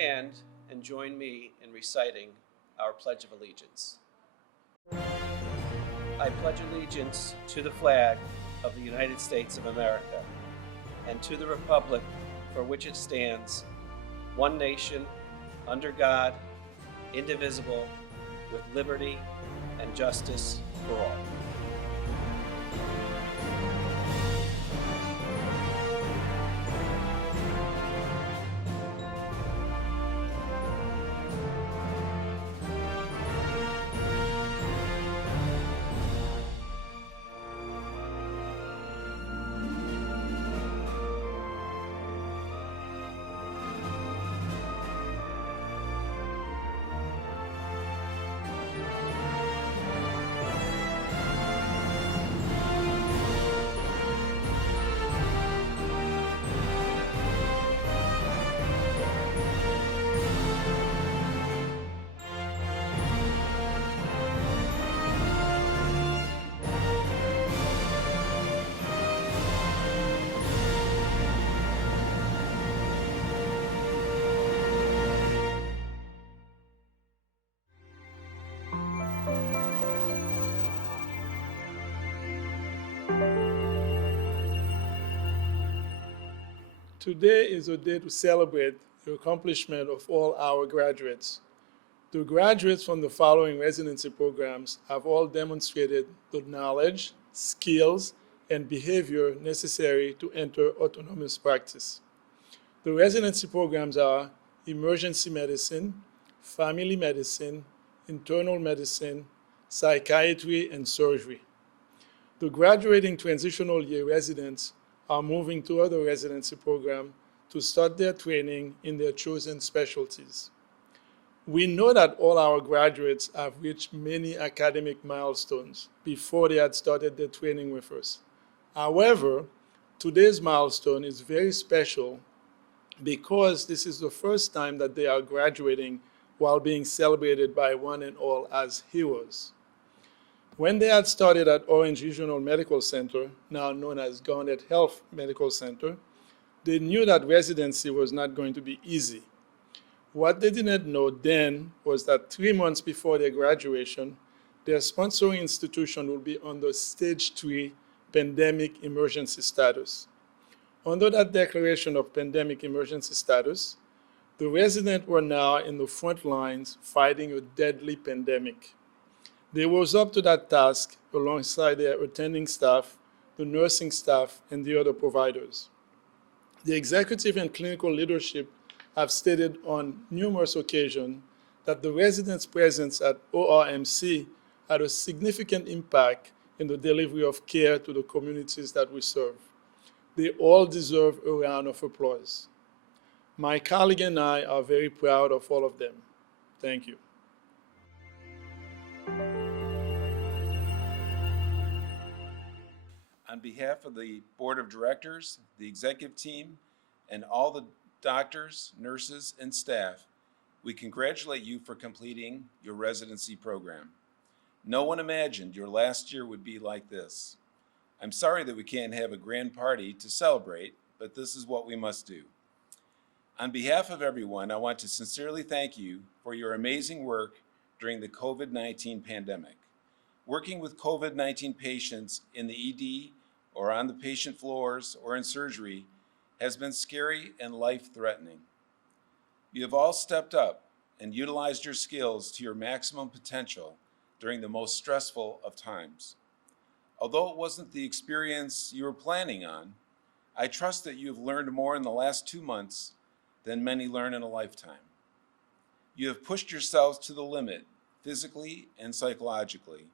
stand and join me in reciting our Pledge of Allegiance. I pledge allegiance to the flag of the United States of America and to the republic for which it stands, one nation, under God, indivisible, with liberty and justice for all. Today is a day to celebrate the accomplishment of all our graduates. The graduates from the following residency programs have all demonstrated the knowledge, skills, and behavior necessary to enter autonomous practice. The residency programs are emergency medicine, family medicine, internal medicine, psychiatry, and surgery. The graduating transitional year residents are moving to other residency programs to start their training in their chosen specialties. We know that all our graduates have reached many academic milestones before they had started their training with us. However, today's milestone is very special because this is the first time that they are graduating while being celebrated by one and all as heroes. When they had started at Orange Regional Medical Center, now known as Garnet Health Medical Center, they knew that residency was not going to be easy. What they didn't know then was that 3 months before their graduation, their sponsoring institution will be under Stage 3 pandemic emergency status. Under that declaration of pandemic emergency status, the residents were now in the front lines fighting a deadly pandemic. They rose up to that task alongside their attending staff, the nursing staff, and the other providers. The executive and clinical leadership have stated on numerous occasions that the residents' presence at ORMC had a significant impact in the delivery of care to the communities that we serve. They all deserve a round of applause. My colleague and I are very proud of all of them. Thank you. On behalf of the Board of Directors, the executive team, and all the doctors, nurses, and staff, we congratulate you for completing your residency program. No one imagined your last year would be like this. I'm sorry that we can't have a grand party to celebrate, but this is what we must do. On behalf of everyone, I want to sincerely thank you for your amazing work during the COVID-19 pandemic. Working with COVID-19 patients in the ED or on the patient floors or in surgery has been scary and life-threatening. You have all stepped up and utilized your skills to your maximum potential during the most stressful of times. Although it wasn't the experience you were planning on, I trust that you have learned more in the last 2 months than many learn in a lifetime. You have pushed yourselves to the limit, physically and psychologically.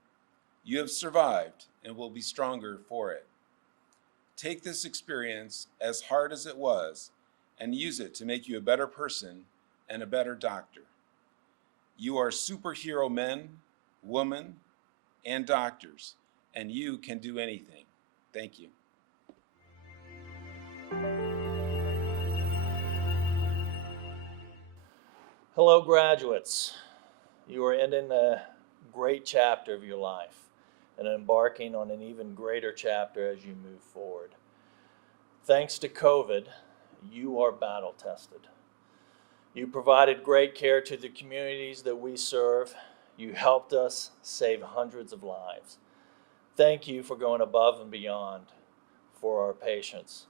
You have survived and will be stronger for it. Take this experience, as hard as it was, and use it to make you a better person and a better doctor. You are superhero men, women, and doctors, and you can do anything. Thank you. Hello, graduates. You are ending a great chapter of your life and embarking on an even greater chapter as you move forward. Thanks to COVID, you are battle tested. You provided great care to the communities that we serve. You helped us save hundreds of lives. Thank you for going above and beyond for our patients.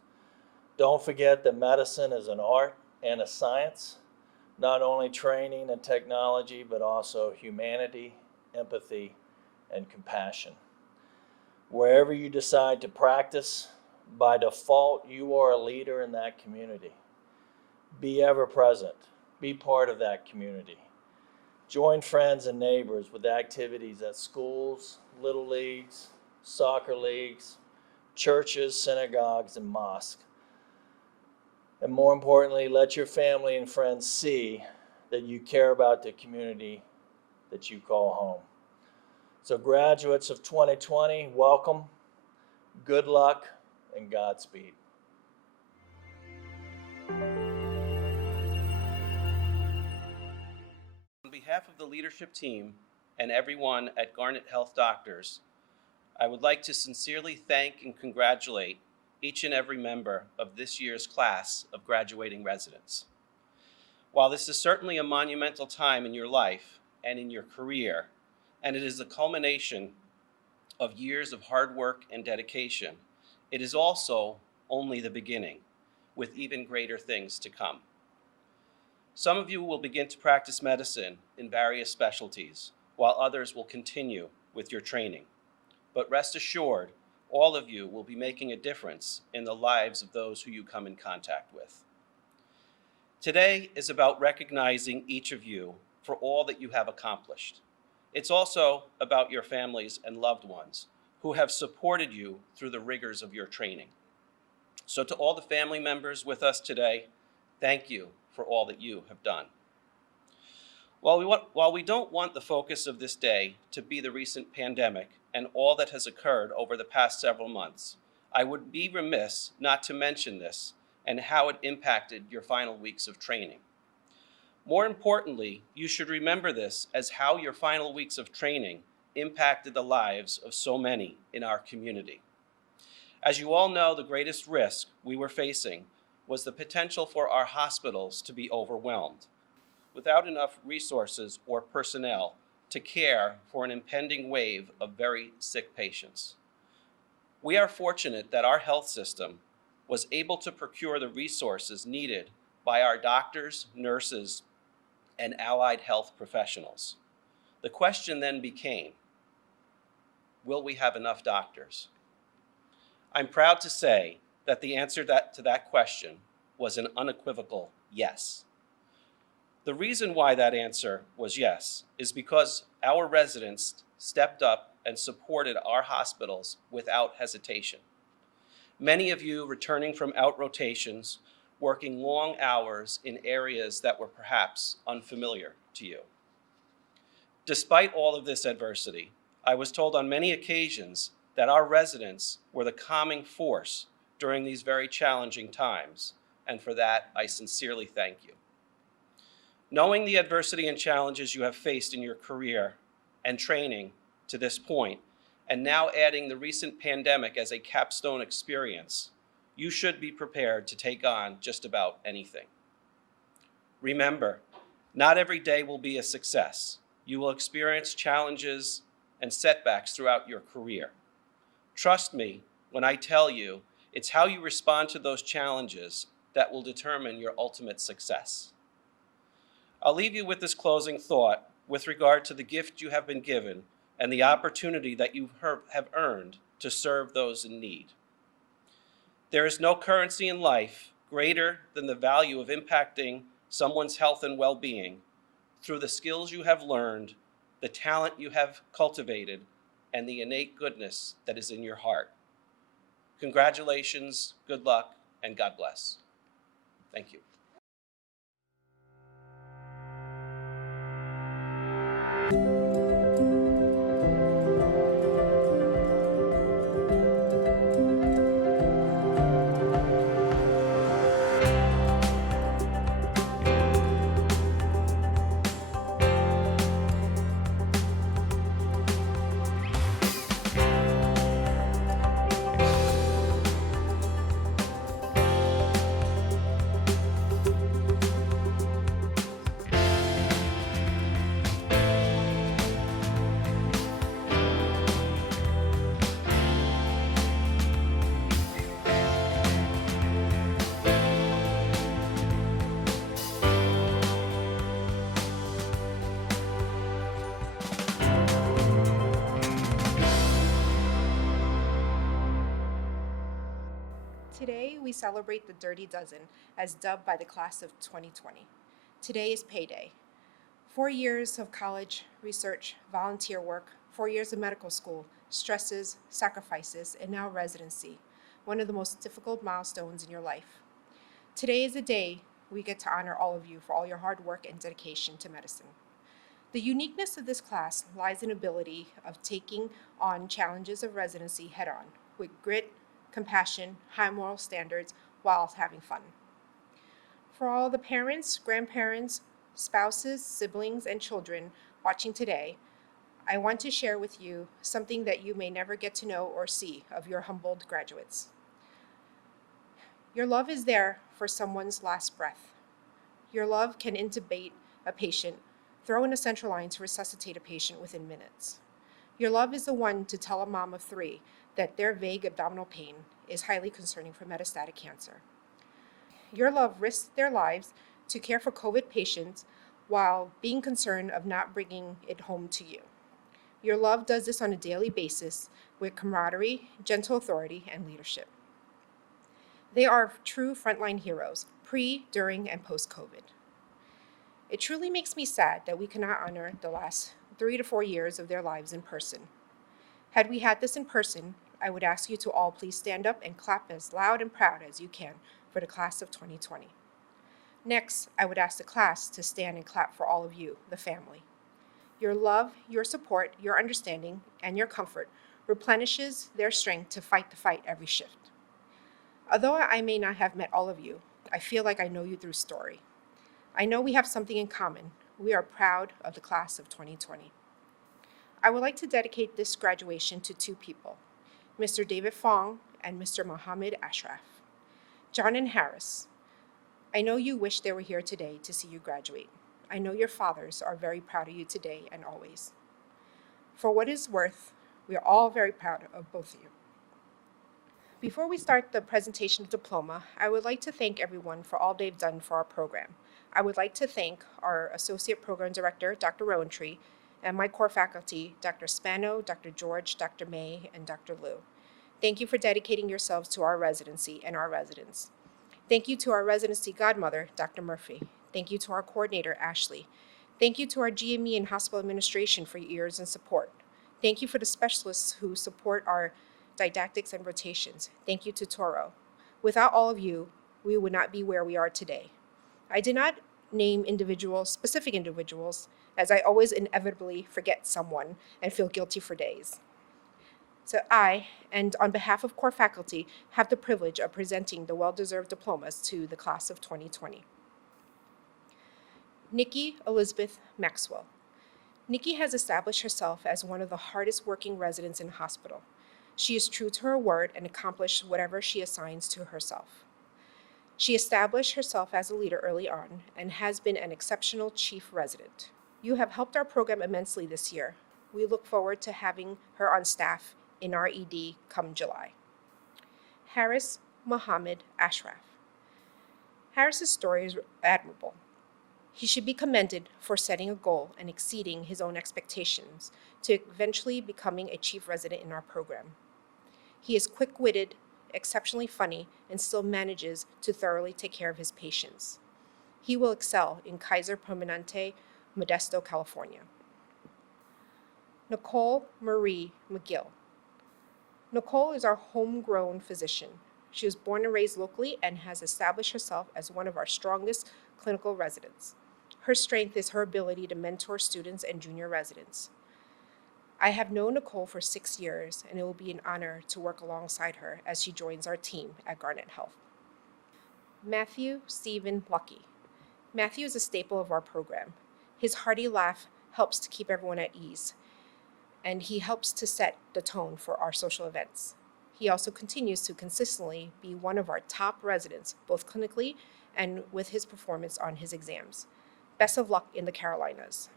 Don't forget that medicine is an art and a science, not only training and technology, but also humanity, empathy, and compassion. Wherever you decide to practice, by default, you are a leader in that community. Be ever present. Be part of that community. Join friends and neighbors with activities at schools, little leagues, soccer leagues, churches, synagogues, and mosques. And more importantly, let your family and friends see that you care about the community that you call home. So graduates of 2020, welcome, good luck, and Godspeed. On behalf of the leadership team and everyone at Garnet Health Doctors, I would like to sincerely thank and congratulate each and every member of this year's class of graduating residents. While this is certainly a monumental time in your life and in your career, and it is the culmination of years of hard work and dedication, it is also only the beginning, with even greater things to come. Some of you will begin to practice medicine in various specialties, while others will continue with your training. But rest assured, all of you will be making a difference in the lives of those who you come in contact with. Today is about recognizing each of you for all that you have accomplished. It's also about your families and loved ones who have supported you through the rigors of your training. So to all the family members with us today, thank you for all that you have done. While we don't want the focus of this day to be the recent pandemic and all that has occurred over the past several months, I would be remiss not to mention this and how it impacted your final weeks of training. More importantly, you should remember this as how your final weeks of training impacted the lives of so many in our community. As you all know, the greatest risk we were facing was the potential for our hospitals to be overwhelmed without enough resources or personnel to care for an impending wave of very sick patients. We are fortunate that our health system was able to procure the resources needed by our doctors, nurses, and allied health professionals. The question then became, will we have enough doctors? I'm proud to say that the answer to that question was an unequivocal yes. The reason why that answer was yes is because our residents stepped up and supported our hospitals without hesitation. Many of you returning from out rotations, working long hours in areas that were perhaps unfamiliar to you. Despite all of this adversity, I was told on many occasions that our residents were the calming force during these very challenging times, and for that, I sincerely thank you. Knowing the adversity and challenges you have faced in your career and training to this point, and now adding the recent pandemic as a capstone experience, you should be prepared to take on just about anything. Remember, not every day will be a success. You will experience challenges and setbacks throughout your career. Trust me when I tell you, it's how you respond to those challenges that will determine your ultimate success. I'll leave you with this closing thought with regard to the gift you have been given and the opportunity that you have earned to serve those in need. There is no currency in life greater than the value of impacting someone's health and well-being through the skills you have learned, the talent you have cultivated, and the innate goodness that is in your heart. Congratulations, good luck, and God bless. Thank you. Today, we celebrate the Dirty Dozen, as dubbed by the class of 2020. Today is payday. 4 years of college, research, volunteer work, 4 years of medical school, stresses, sacrifices, and now residency, one of the most difficult milestones in your life. Today is the day we get to honor all of you for all your hard work and dedication to medicine. The uniqueness of this class lies in ability of taking on challenges of residency head-on, with grit, compassion, high moral standards, while having fun. For all the parents, grandparents, spouses, siblings, and children watching today, I want to share with you something that you may never get to know or see of your humbled graduates. Your love is there for someone's last breath. Your love can intubate a patient, throw in a central line to resuscitate a patient within minutes. Your love is the one to tell a mom of 3 that their vague abdominal pain is highly concerning for metastatic cancer. Your love risks their lives to care for COVID patients while being concerned of not bringing it home to you. Your love does this on a daily basis with camaraderie, gentle authority, and leadership. They are true frontline heroes, pre, during, and post-COVID. It truly makes me sad that we cannot honor the last 3 to 4 years of their lives in person. Had we had this in person, I would ask you to all please stand up and clap as loud and proud as you can for the class of 2020. Next, I would ask the class to stand and clap for all of you, the family. Your love, your support, your understanding, and your comfort replenishes their strength to fight the fight every shift. Although I may not have met all of you, I feel like I know you through story. I know we have something in common. We are proud of the class of 2020. I would like to dedicate this graduation to 2 people, Mr. David Fong and Mr. Mohammed Ashraf. John and Harris, I know you wish they were here today to see you graduate. I know your fathers are very proud of you today and always. For what it's worth, we are all very proud of both of you. Before we start the presentation of diploma, I would like to thank everyone for all they've done for our program. I would like to thank our Associate Program Director, Dr. Rowantree, and my core faculty, Dr. Spano, Dr. George, Dr. May, and Dr. Liu. Thank you for dedicating yourselves to our residency and our residents. Thank you to our residency godmother, Dr. Murphy. Thank you to our coordinator, Ashley. Thank you to our GME and hospital administration for your ears and support. Thank you for the specialists who support our didactics and rotations. Thank you to Toro. Without all of you, we would not be where we are today. I did not name specific individuals, as I always inevitably forget someone and feel guilty for days. So I, and on behalf of core faculty, have the privilege of presenting the well-deserved diplomas to the class of 2020. Nikki Elizabeth Maxwell. Nikki has established herself as one of the hardest working residents in the hospital. She is true to her word and accomplishes whatever she assigns to herself. She established herself as a leader early on and has been an exceptional chief resident. You have helped our program immensely this year. We look forward to having her on staff in our ED come July. Harris Mohammed Ashraf. Harris's story is admirable. He should be commended for setting a goal and exceeding his own expectations to eventually becoming a chief resident in our program. He is quick-witted, exceptionally funny, and still manages to thoroughly take care of his patients. He will excel in Kaiser Permanente, Modesto, California. Nicole Marie McGill. Nicole is our homegrown physician. She was born and raised locally and has established herself as one of our strongest clinical residents. Her strength is her ability to mentor students and junior residents. I have known Nicole for 6 years, and it will be an honor to work alongside her as she joins our team at Garnet Health. Matthew Stephen Lucky. Matthew is a staple of our program. His hearty laugh helps to keep everyone at ease, and he helps to set the tone for our social events. He also continues to consistently be one of our top residents, both clinically and with his performance on his exams. Best of luck in the Carolinas.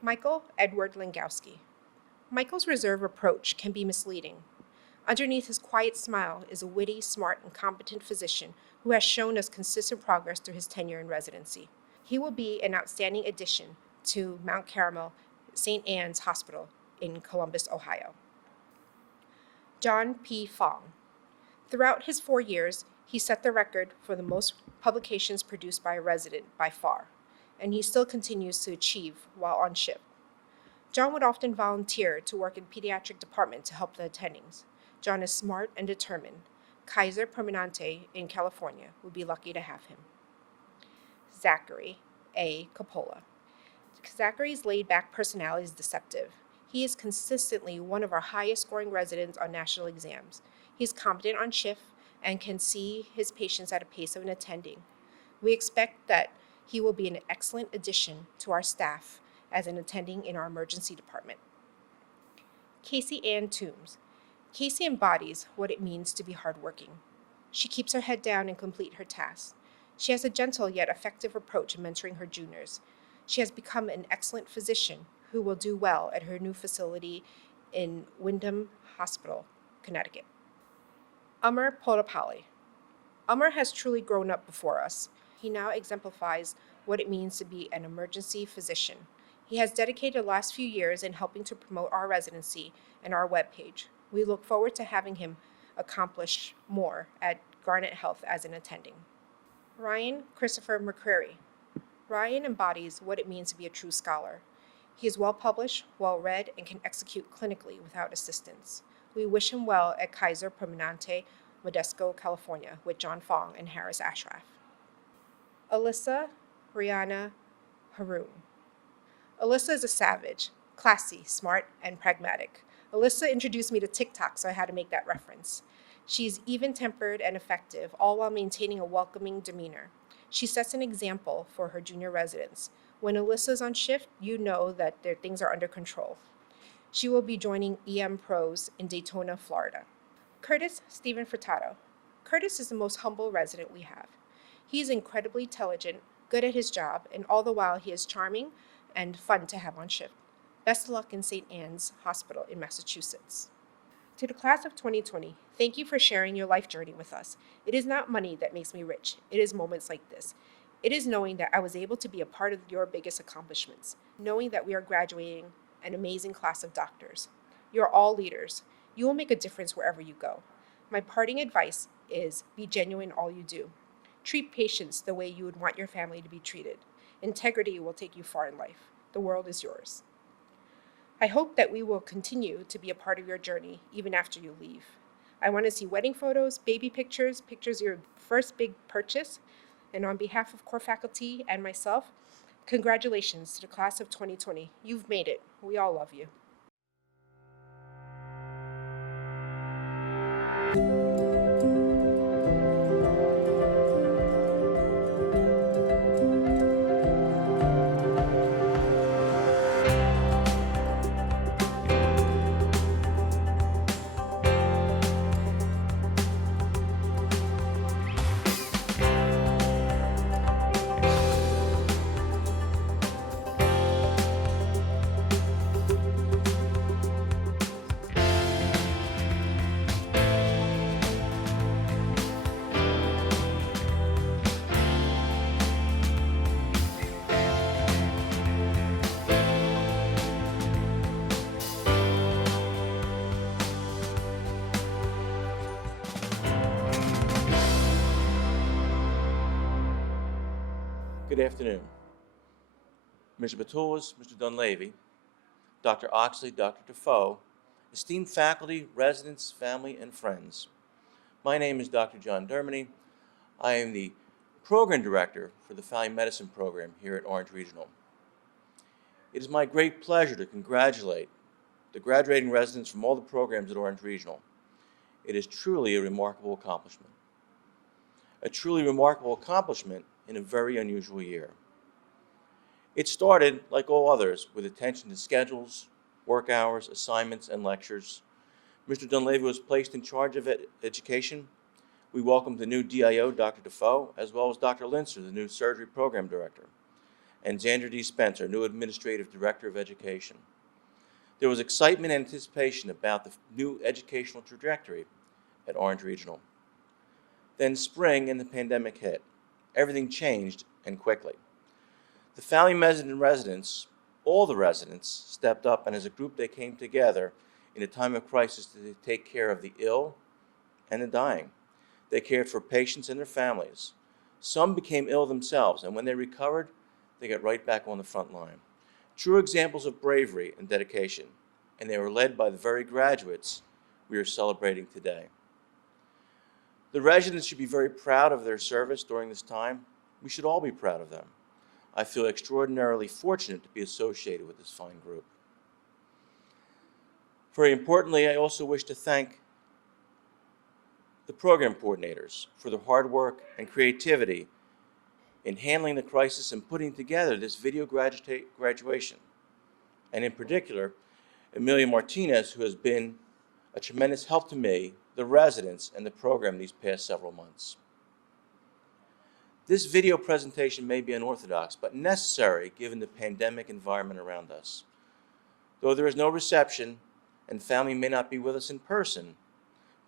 Michael Edward Langowski. Michael's reserved approach can be misleading. Underneath his quiet smile is a witty, smart, and competent physician who has shown us consistent progress through his tenure in residency. He will be an outstanding addition to Mount Carmel St. Anne's Hospital in Columbus, Ohio. John P. Fong. Throughout his 4 years, he set the record for the most publications produced by a resident by far, and he still continues to achieve while on shift. John would often volunteer to work in pediatric department to help the attendings. John is smart and determined. Kaiser Permanente in California would be lucky to have him. Zachary A. Coppola. Zachary's laid-back personality is deceptive. He is consistently one of our highest-scoring residents on national exams. He is competent on shift and can see his patients at a pace of an attending. We expect that he will be an excellent addition to our staff as an attending in our emergency department. Casey Ann Toombs. Casey embodies what it means to be hardworking. She keeps her head down and complete her tasks. She has a gentle yet effective approach in mentoring her juniors. She has become an excellent physician who will do well at her new facility in Wyndham Hospital, Connecticut. Amar Podapalli. Amar has truly grown up before us. He now exemplifies what it means to be an emergency physician. He has dedicated the last few years in helping to promote our residency and our webpage. We look forward to having him accomplish more at Garnet Health as an attending. Ryan Christopher McCreary. Ryan embodies what it means to be a true scholar. He is well published, well read, and can execute clinically without assistance. We wish him well at Kaiser Permanente, Modesto, California, with John Fong and Harris Ashraf. Alyssa Rihanna Haroon. Alyssa is a savage, classy, smart, and pragmatic. Alyssa introduced me to TikTok, so I had to make that reference. She's even-tempered and effective, all while maintaining a welcoming demeanor. She sets an example for her junior residents. When Alyssa's on shift, you know that their things are under control. She will be joining EM Pros in Daytona, Florida. Curtis Stephen Furtado. Curtis is the most humble resident we have. He is incredibly intelligent, good at his job, and all the while he is charming and fun to have on shift. Best of luck in St. Anne's Hospital in Massachusetts. To the class of 2020, thank you for sharing your life journey with us. It is not money that makes me rich. It is moments like this. It is knowing that I was able to be a part of your biggest accomplishments, knowing that we are graduating an amazing class of doctors. You are all leaders. You will make a difference wherever you go. My parting advice is be genuine in all you do. Treat patients the way you would want your family to be treated. Integrity will take you far in life. The world is yours. I hope that we will continue to be a part of your journey even after you leave. I want to see wedding photos, baby pictures, pictures of your first big purchase. And on behalf of core faculty and myself, congratulations to the class of 2020. You've made it. We all love you. Good afternoon. Mr. Batulis, Mr. Dunleavy, Dr. Oxley, Dr. Defoe, esteemed faculty, residents, family, and friends. My name is Dr. John Dermody. I am the Program Director for the Family Medicine Program here at Orange Regional. It is my great pleasure to congratulate the graduating residents from all the programs at Orange Regional. It is truly a remarkable accomplishment. A truly remarkable accomplishment in a very unusual year. It started, like all others, with attention to schedules, work hours, assignments, and lectures. Mr. Dunleavy was placed in charge of education. We welcomed the new DIO, Dr. Defoe, as well as Dr. Linster, the new Surgery Program Director, and Xander D. Spencer, new Administrative Director of Education. There was excitement and anticipation about the new educational trajectory at Orange Regional. Then spring and the pandemic hit. Everything changed, and quickly. The family medicine residents, all the residents, stepped up, and as a group they came together in a time of crisis to take care of the ill and the dying. They cared for patients and their families. Some became ill themselves, and when they recovered, they got right back on the front line. True examples of bravery and dedication, and they were led by the very graduates we are celebrating today. The residents should be very proud of their service during this time. We should all be proud of them. I feel extraordinarily fortunate to be associated with this fine group. Very importantly, I also wish to thank the program coordinators for their hard work and creativity in handling the crisis and putting together this video graduation. And in particular, Amelia Martinez, who has been a tremendous help to me, the residents, and the program these past several months. This video presentation may be unorthodox, but necessary given the pandemic environment around us. Though there is no reception and family may not be with us in person,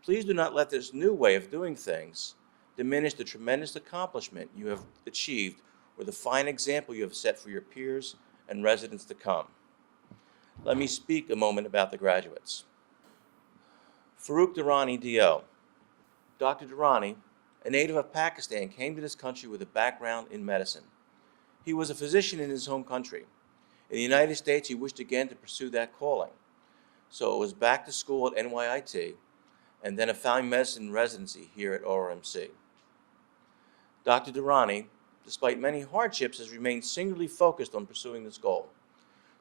please do not let this new way of doing things diminish the tremendous accomplishment you have achieved or the fine example you have set for your peers and residents to come. Let me speak a moment about the graduates. Farooq Durrani, D.O. Dr. Durrani, a native of Pakistan, came to this country with a background in medicine. He was a physician in his home country. In the United States, he wished again to pursue that calling. So it was back to school at NYIT, and then a family medicine residency here at ORMC. Dr. Durrani, despite many hardships, has remained singularly focused on pursuing this goal.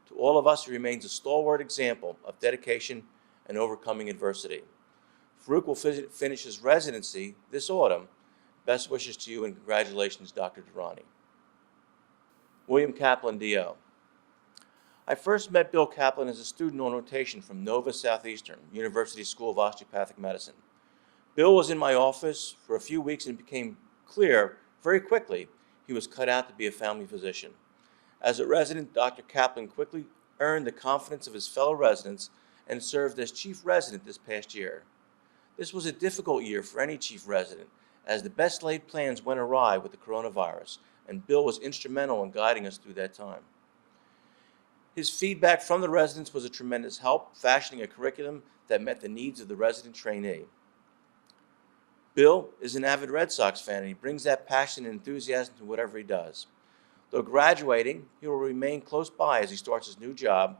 To all of us, he remains a stalwart example of dedication and overcoming adversity. Farooq will finish his residency this autumn. Best wishes to you and congratulations, Dr. Durrani. William Kaplan, D.O. I first met Bill Kaplan as a student on rotation from Nova Southeastern University School of Osteopathic Medicine. Bill was in my office for a few weeks and it became clear very quickly he was cut out to be a family physician. As a resident, Dr. Kaplan quickly earned the confidence of his fellow residents and served as chief resident this past year. This was a difficult year for any chief resident, as the best laid plans went awry with the coronavirus, and Bill was instrumental in guiding us through that time. His feedback from the residents was a tremendous help, fashioning a curriculum that met the needs of the resident trainee. Bill is an avid Red Sox fan, and he brings that passion and enthusiasm to whatever he does. Though graduating, he will remain close by as he starts his new job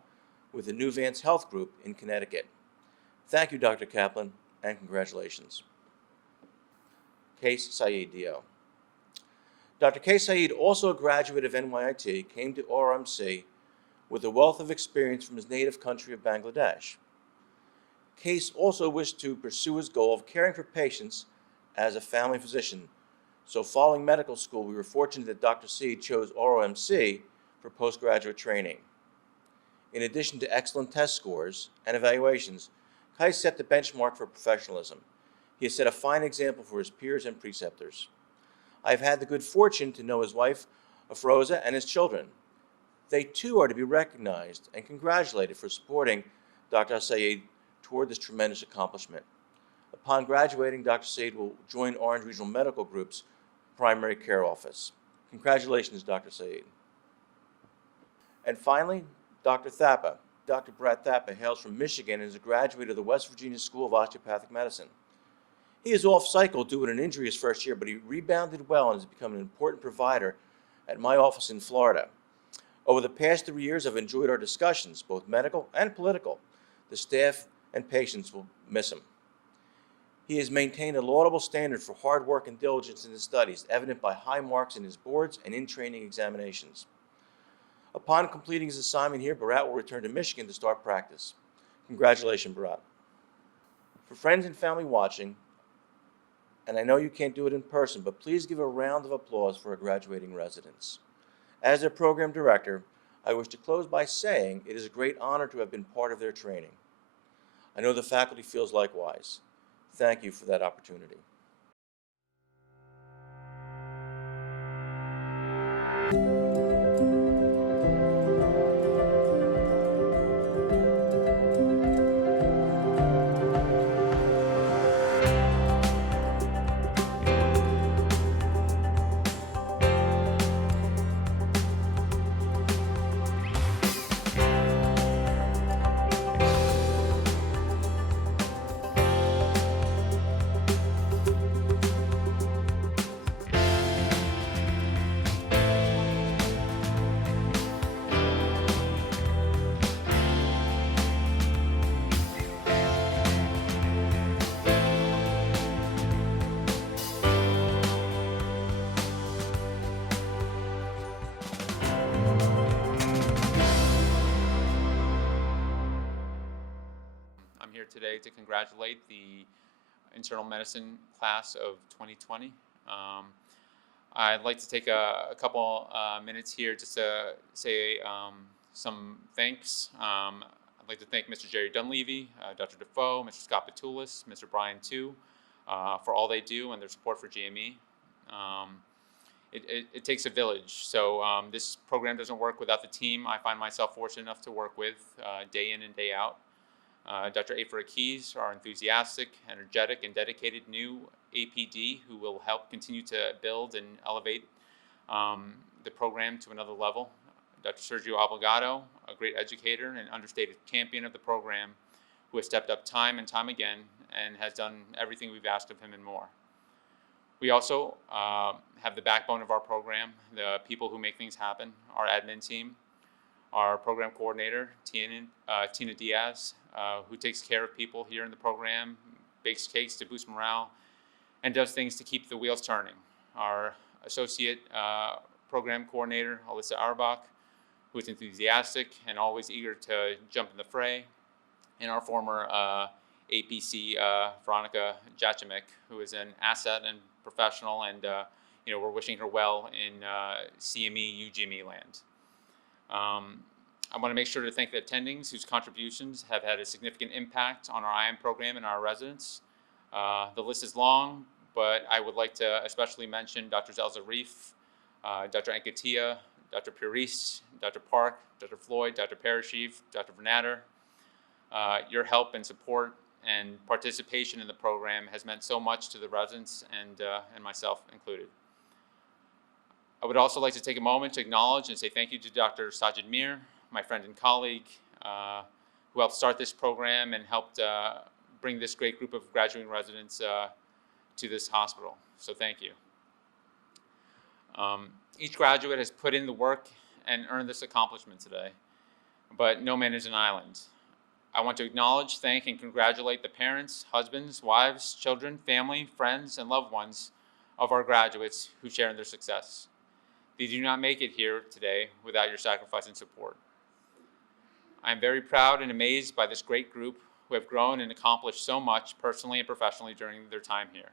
with the New Vance Health Group in Connecticut. Thank you, Dr. Kaplan, and congratulations. Case Saeed, D.O. Dr. K. Saeed, also a graduate of NYIT, came to ORMC with a wealth of experience from his native country of Bangladesh. Case also wished to pursue his goal of caring for patients as a family physician. So following medical school, we were fortunate that Dr. Saeed chose ORMC for postgraduate training. In addition to excellent test scores and evaluations, Kai set the benchmark for professionalism. He has set a fine example for his peers and preceptors. I have had the good fortune to know his wife, Afroza, and his children. They too are to be recognized and congratulated for supporting Dr. Saeed toward this tremendous accomplishment. Upon graduating, Dr. Saeed will join Orange Regional Medical Group's primary care office. Congratulations, Dr. Saeed. And finally, Dr. Thapa. Dr. Brett Thapa hails from Michigan and is a graduate of the West Virginia School of Osteopathic Medicine. He is off cycle due to an injury his first year, but he rebounded well and has become an important provider at my office in Florida. Over the past 3 years, I've enjoyed our discussions, both medical and political. The staff and patients will miss him. He has maintained a laudable standard for hard work and diligence in his studies, evident by high marks in his boards and in-training examinations. Upon completing his assignment here, Bharat will return to Michigan to start practice. Congratulations, Bharat. For friends and family watching, and I know you can't do it in person, but please give a round of applause for our graduating residents. As their program director, I wish to close by saying it is a great honor to have been part of their training. I know the faculty feels likewise. Thank you for that opportunity. like to congratulate the internal medicine class of 2020. I'd like to take a couple minutes here just to say some thanks. I'd like to thank Mr. Jerry Dunleavy, Dr. Defoe, Mr. Scott Patoulis, Mr. Brian Tu, for all they do and their support for GME. It takes a village, so this program doesn't work without the team I find myself fortunate enough to work with day in and day out. Dr. Afra Keys, our enthusiastic, energetic, and dedicated new APD who will help continue to build and elevate the program to another level. Dr. Sergio Obligado, a great educator and understated champion of the program who has stepped up time and time again and has done everything we've asked of him and more. We also have the backbone of our program, the people who make things happen, our admin team, our program coordinator, Tina Diaz, who takes care of people here in the program, bakes cakes to boost morale, and does things to keep the wheels turning. Our associate program coordinator, Alyssa Auerbach, who is enthusiastic and always eager to jump in the fray, and our former APC, Veronica Jachimek, who is an asset and professional, and we're wishing her well in CME, UGME land. I want to make sure to thank the attendings whose contributions have had a significant impact on our IM program and our residents. The list is long, but I would like to especially mention Dr. Zelza Reef, Dr. Ankatia, Dr. Puris, Dr. Park, Dr. Floyd, Dr. Parashiv, Dr. Vernatter. Your help and support and participation in the program has meant so much to the residents and myself included. I would also like to take a moment to acknowledge and say thank you to Dr. Sajid Mir, my friend and colleague, who helped start this program and helped bring this great group of graduating residents to this hospital. So thank you. Each graduate has put in the work and earned this accomplishment today, but no man is an island. I want to acknowledge, thank, and congratulate the parents, husbands, wives, children, family, friends, and loved ones of our graduates who share in their success. They do not make it here today without your sacrifice and support. I am very proud and amazed by this great group who have grown and accomplished so much personally and professionally during their time here.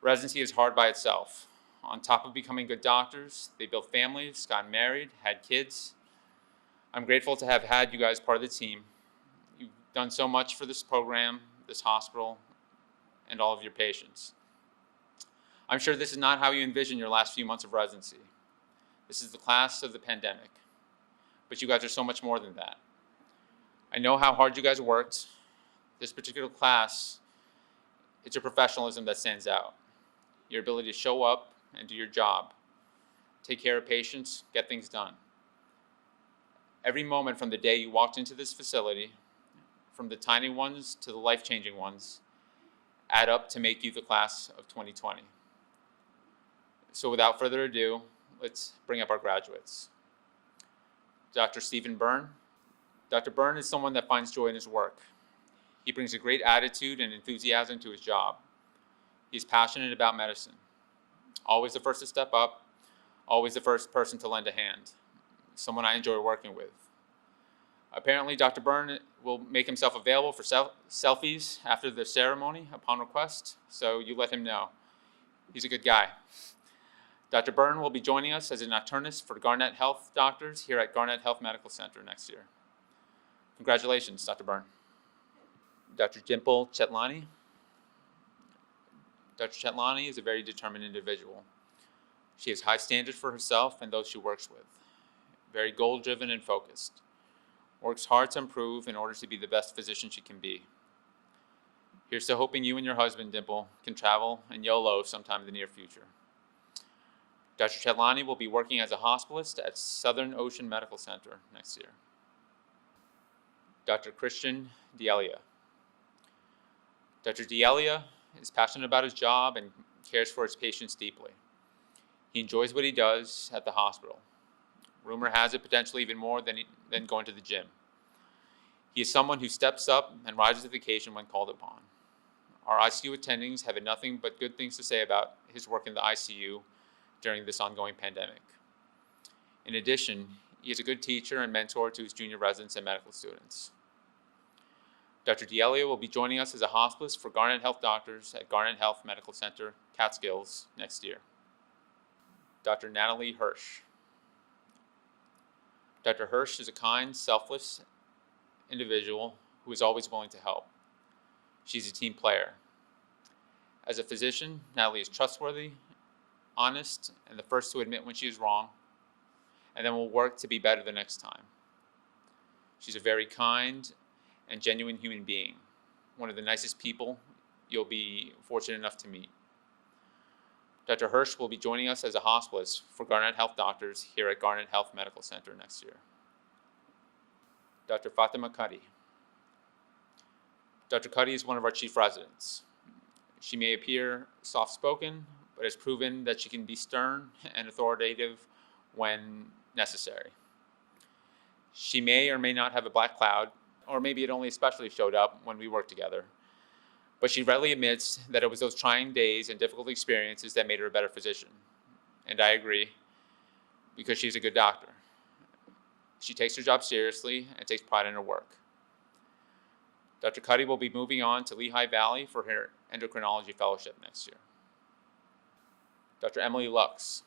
Residency is hard by itself. On top of becoming good doctors, they built families, got married, had kids. I'm grateful to have had you guys part of the team. You've done so much for this program, this hospital, and all of your patients. I'm sure this is not how you envision your last few months of residency. This is the class of the pandemic, but you guys are so much more than that. I know how hard you guys worked. This particular class, it's your professionalism that stands out. Your ability to show up and do your job, take care of patients, get things done. Every moment from the day you walked into this facility, from the tiny ones to the life-changing ones, add up to make you the class of 2020. So without further ado, let's bring up our graduates. Dr. Stephen Byrne. Dr. Byrne is someone that finds joy in his work. He brings a great attitude and enthusiasm to his job. He's passionate about medicine. Always the first to step up, always the first person to lend a hand. Someone I enjoy working with. Apparently, Dr. Byrne will make himself available for selfies after the ceremony upon request, so you let him know. He's a good guy. Dr. Byrne will be joining us as an internist for Garnet Health doctors here at Garnet Health Medical Center next year. Congratulations, Dr. Byrne. Dr. Dimple Chetlani. Dr. Chetlani is a very determined individual. She has high standards for herself and those she works with. Very goal-driven and focused. Works hard to improve in order to be the best physician she can be. Here's to hoping you and your husband, Dimple, can travel and YOLO sometime in the near future. Dr. Chetlani will be working as a hospitalist at Southern Ocean Medical Center next year. Dr. Christian D'Elia. Dr. D'Elia is passionate about his job and cares for his patients deeply. He enjoys what he does at the hospital. Rumor has it potentially even more than going to the gym. He is someone who steps up and rises to the occasion when called upon. Our ICU attendings have had nothing but good things to say about his work in the ICU during this ongoing pandemic. In addition, he is a good teacher and mentor to his junior residents and medical students. Dr. D'Elia will be joining us as a hospice for Garnet Health Doctors at Garnet Health Medical Center, Catskills, next year. Dr. Natalie Hirsch. Dr. Hirsch is a kind, selfless individual who is always willing to help. She's a team player. As a physician, Natalie is trustworthy, honest, and the first to admit when she is wrong, and then will work to be better the next time. She's a very kind and genuine human being, one of the nicest people you'll be fortunate enough to meet. Dr. Hirsch will be joining us as a hospice for Garnet Health Doctors here at Garnet Health Medical Center next year. Dr. Fatima Cuddy. Dr. Cuddy is one of our chief residents. She may appear soft-spoken, but has proven that she can be stern and authoritative when necessary. She may or may not have a black cloud, or maybe it only especially showed up when we worked together. But she readily admits that it was those trying days and difficult experiences that made her a better physician. And I agree, because she's a good doctor. She takes her job seriously and takes pride in her work. Dr. Cuddy will be moving on to Lehigh Valley for her endocrinology fellowship next year. Dr. Emily Lux.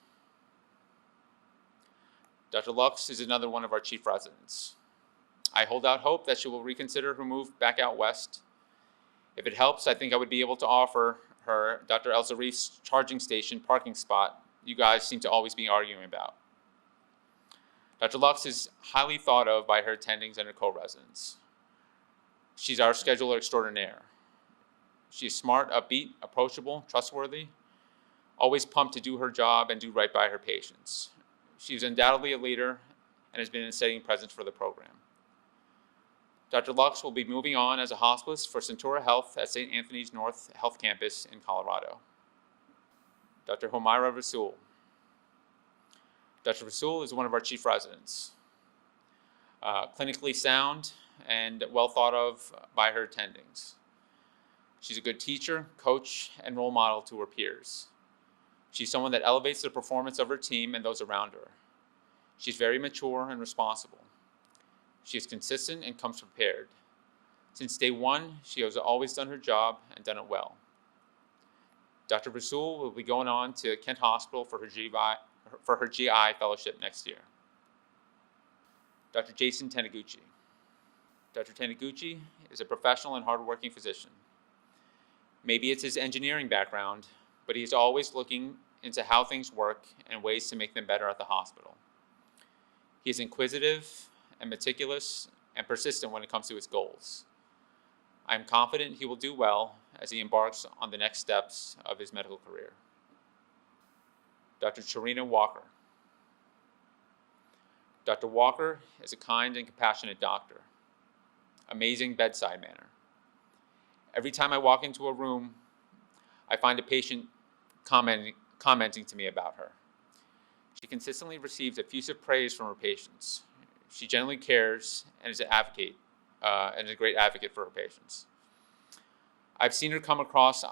Dr. Lux is another one of our chief residents. I hold out hope that she will reconsider her move back out west. If it helps, I think I would be able to offer her Dr. Elsa Reef's charging station parking spot you guys seem to always be arguing about. Dr. Lux is highly thought of by her attendings and her co-residents. She's our scheduler extraordinaire. She is smart, upbeat, approachable, trustworthy, always pumped to do her job and do right by her patients. She is undoubtedly a leader and has been a steadying presence for the program. Dr. Lux will be moving on as a hospice for Centura Health at St. Anthony's North Health Campus in Colorado. Dr. Homaira Rasul. Dr. Rasul is one of our chief residents. Clinically sound and well thought of by her attendings. She's a good teacher, coach, and role model to her peers. She's someone that elevates the performance of her team and those around her. She's very mature and responsible. She is consistent and comes prepared. Since day one, she has always done her job and done it well. Dr. Rasul will be going on to Kent Hospital for her GI fellowship next year. Dr. Jason Taniguchi. Dr. Taniguchi is a professional and hardworking physician. Maybe it's his engineering background, but he's always looking into how things work and ways to make them better at the hospital. He is inquisitive and meticulous and persistent when it comes to his goals. I am confident he will do well as he embarks on the next steps of his medical career. Dr. Charina Walker. Dr. Walker is a kind and compassionate doctor. Amazing bedside manner. Every time I walk into a room, I find a patient commenting to me about her. She consistently receives effusive praise from her patients. She genuinely cares and is an advocate, and a great advocate for her patients. I've seen her come across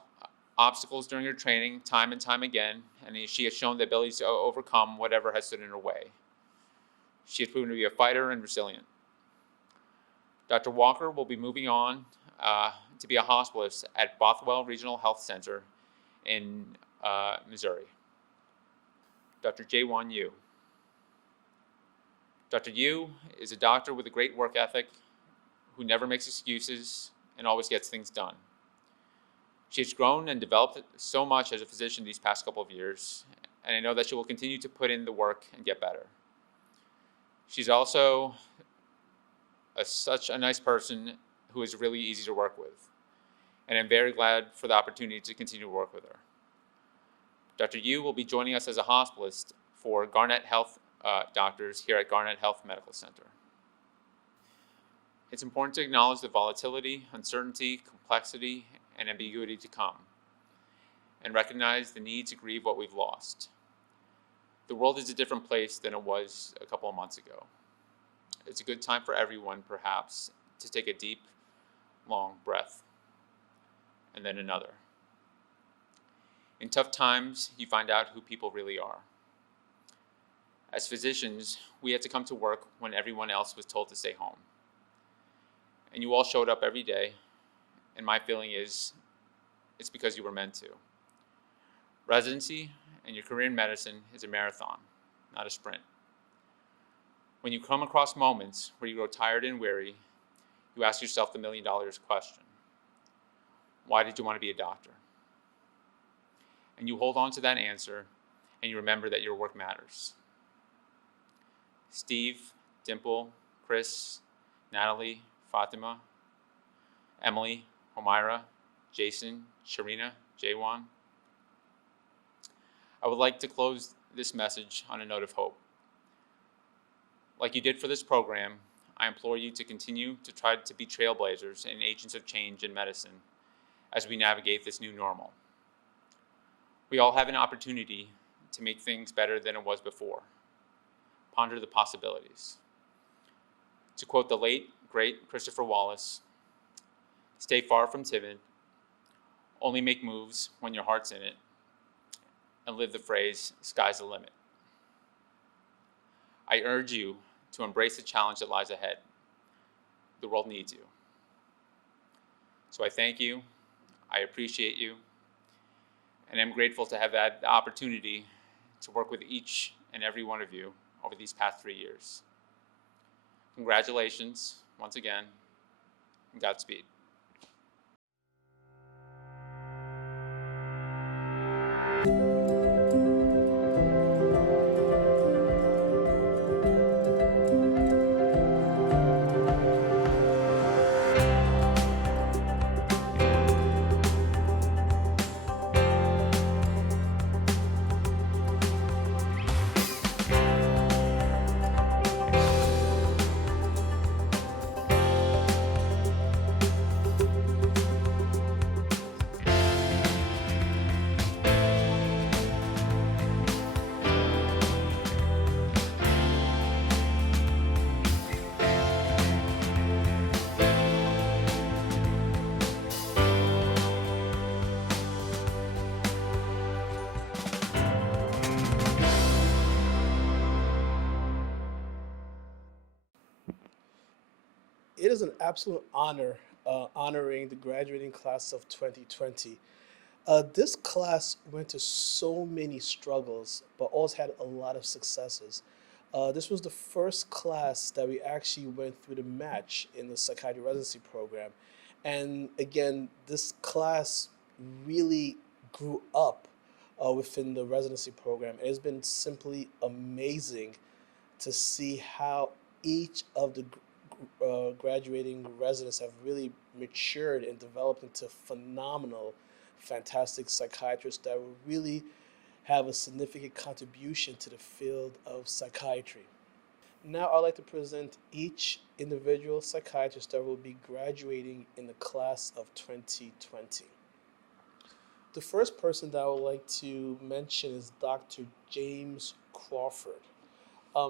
obstacles during her training time and time again, and she has shown the ability to overcome whatever has stood in her way. She has proven to be a fighter and resilient. Dr. Walker will be moving on to be a hospitalist at Bothwell Regional Health Center in Missouri. Dr. Jaewon Yu. Dr. Yu is a doctor with a great work ethic who never makes excuses and always gets things done. She has grown and developed so much as a physician these past couple of years, and I know that she will continue to put in the work and get better. She's also such a nice person who is really easy to work with, and I'm very glad for the opportunity to continue to work with her. Dr. Yu will be joining us as a hospitalist for Garnet Health Doctors here at Garnet Health Medical Center. It's important to acknowledge the volatility, uncertainty, complexity, and ambiguity to come, and recognize the need to grieve what we've lost. The world is a different place than it was a couple of months ago. It's a good time for everyone, perhaps, to take a deep, long breath, and then another. In tough times, you find out who people really are. As physicians, we had to come to work when everyone else was told to stay home. and you all showed up every day, and my feeling is it's because you were meant to. Residency and your career in medicine is a marathon, not a sprint. When you come across moments where you grow tired and weary, you ask yourself the $1,000,000 question. Why did you want to be a doctor? And you hold on to that answer, and you remember that your work matters. Steve, Dimple, Chris, Natalie, Fatima, Emily, Homaira, Jason, Sharina, Jaywan. I would like to close this message on a note of hope. Like you did for this program, I implore you to continue to try to be trailblazers and agents of change in medicine as we navigate this new normal. We all have an opportunity to make things better than it was before. Ponder the possibilities. To quote the late, great Christopher Wallace, stay far from timid, only make moves when your heart's in it, and live the phrase, sky's the limit. I urge you to embrace the challenge that lies ahead. The world needs you. So I thank you, I appreciate you, and I'm grateful to have had the opportunity to work with each and every one of you over these past 3 years. Congratulations, once again, and Godspeed. It is an absolute honor honoring the graduating class of 2020. This class went to so many struggles, but also had a lot of successes. This was the first class that we actually went through the match in the psychiatry residency program. And again, this class really grew up within the residency program. It has been simply amazing to see how each of the graduating residents have really matured and developed into phenomenal, fantastic psychiatrists that will really have a significant contribution to the field of psychiatry. Now I'd like to present each individual psychiatrist that will be graduating in the class of 2020. The first person that I would like to mention is Dr. James Crawford.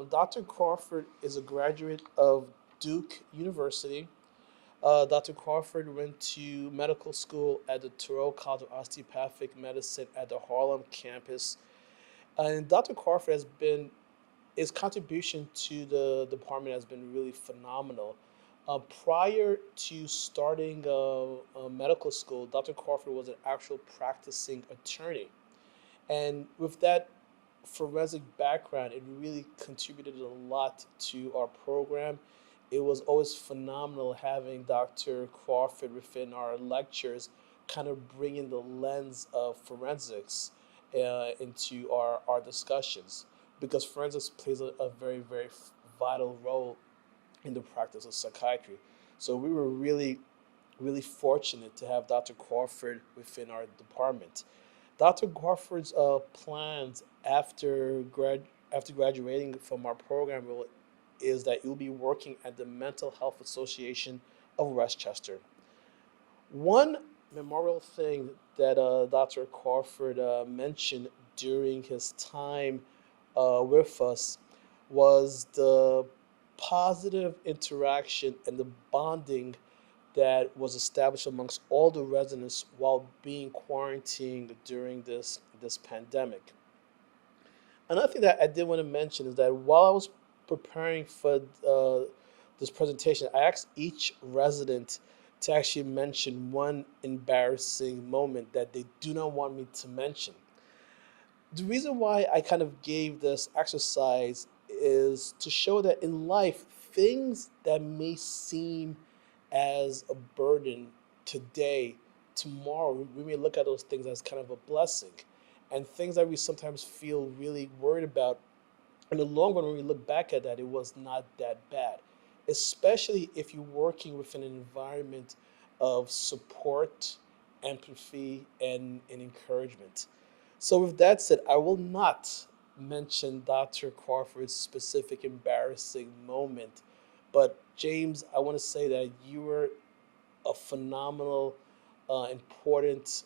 Dr. Crawford is a graduate of Duke University. Dr. Crawford went to medical school at the Thoreau College of Osteopathic Medicine at the Harlem campus. And Dr. Crawford his contribution to the department has been really phenomenal. Prior to starting medical school, Dr. Crawford was an actual practicing attorney. And with that forensic background, it really contributed a lot to our program. It was always phenomenal having Dr. Crawford within our lectures, kind of bringing the lens of forensics into our discussions, because forensics plays a very, very vital role in the practice of psychiatry. So we were really, really fortunate to have Dr. Crawford within our department. Dr. Crawford's plans after graduating from our program is that you'll be working at the Mental Health Association of Westchester. One memorial thing that Dr. Crawford mentioned during his time with us was the positive interaction and the bonding that was established amongst all the residents while being quarantined during this pandemic. Another thing that I did want to mention is that while I was preparing for the this presentation, I asked each resident to actually mention one embarrassing moment that they do not want me to mention. The reason why I kind of gave this exercise is to show that in life, things that may seem as a burden today, tomorrow, we may look at those things as kind of a blessing. And things that we sometimes feel really worried about, in the long run, when we look back at that, it was not that bad, especially if you're working within an environment of support, empathy, and encouragement. So, with that said, I will not mention Dr. Crawford's specific embarrassing moment, but James, I want to say that you were a phenomenal, important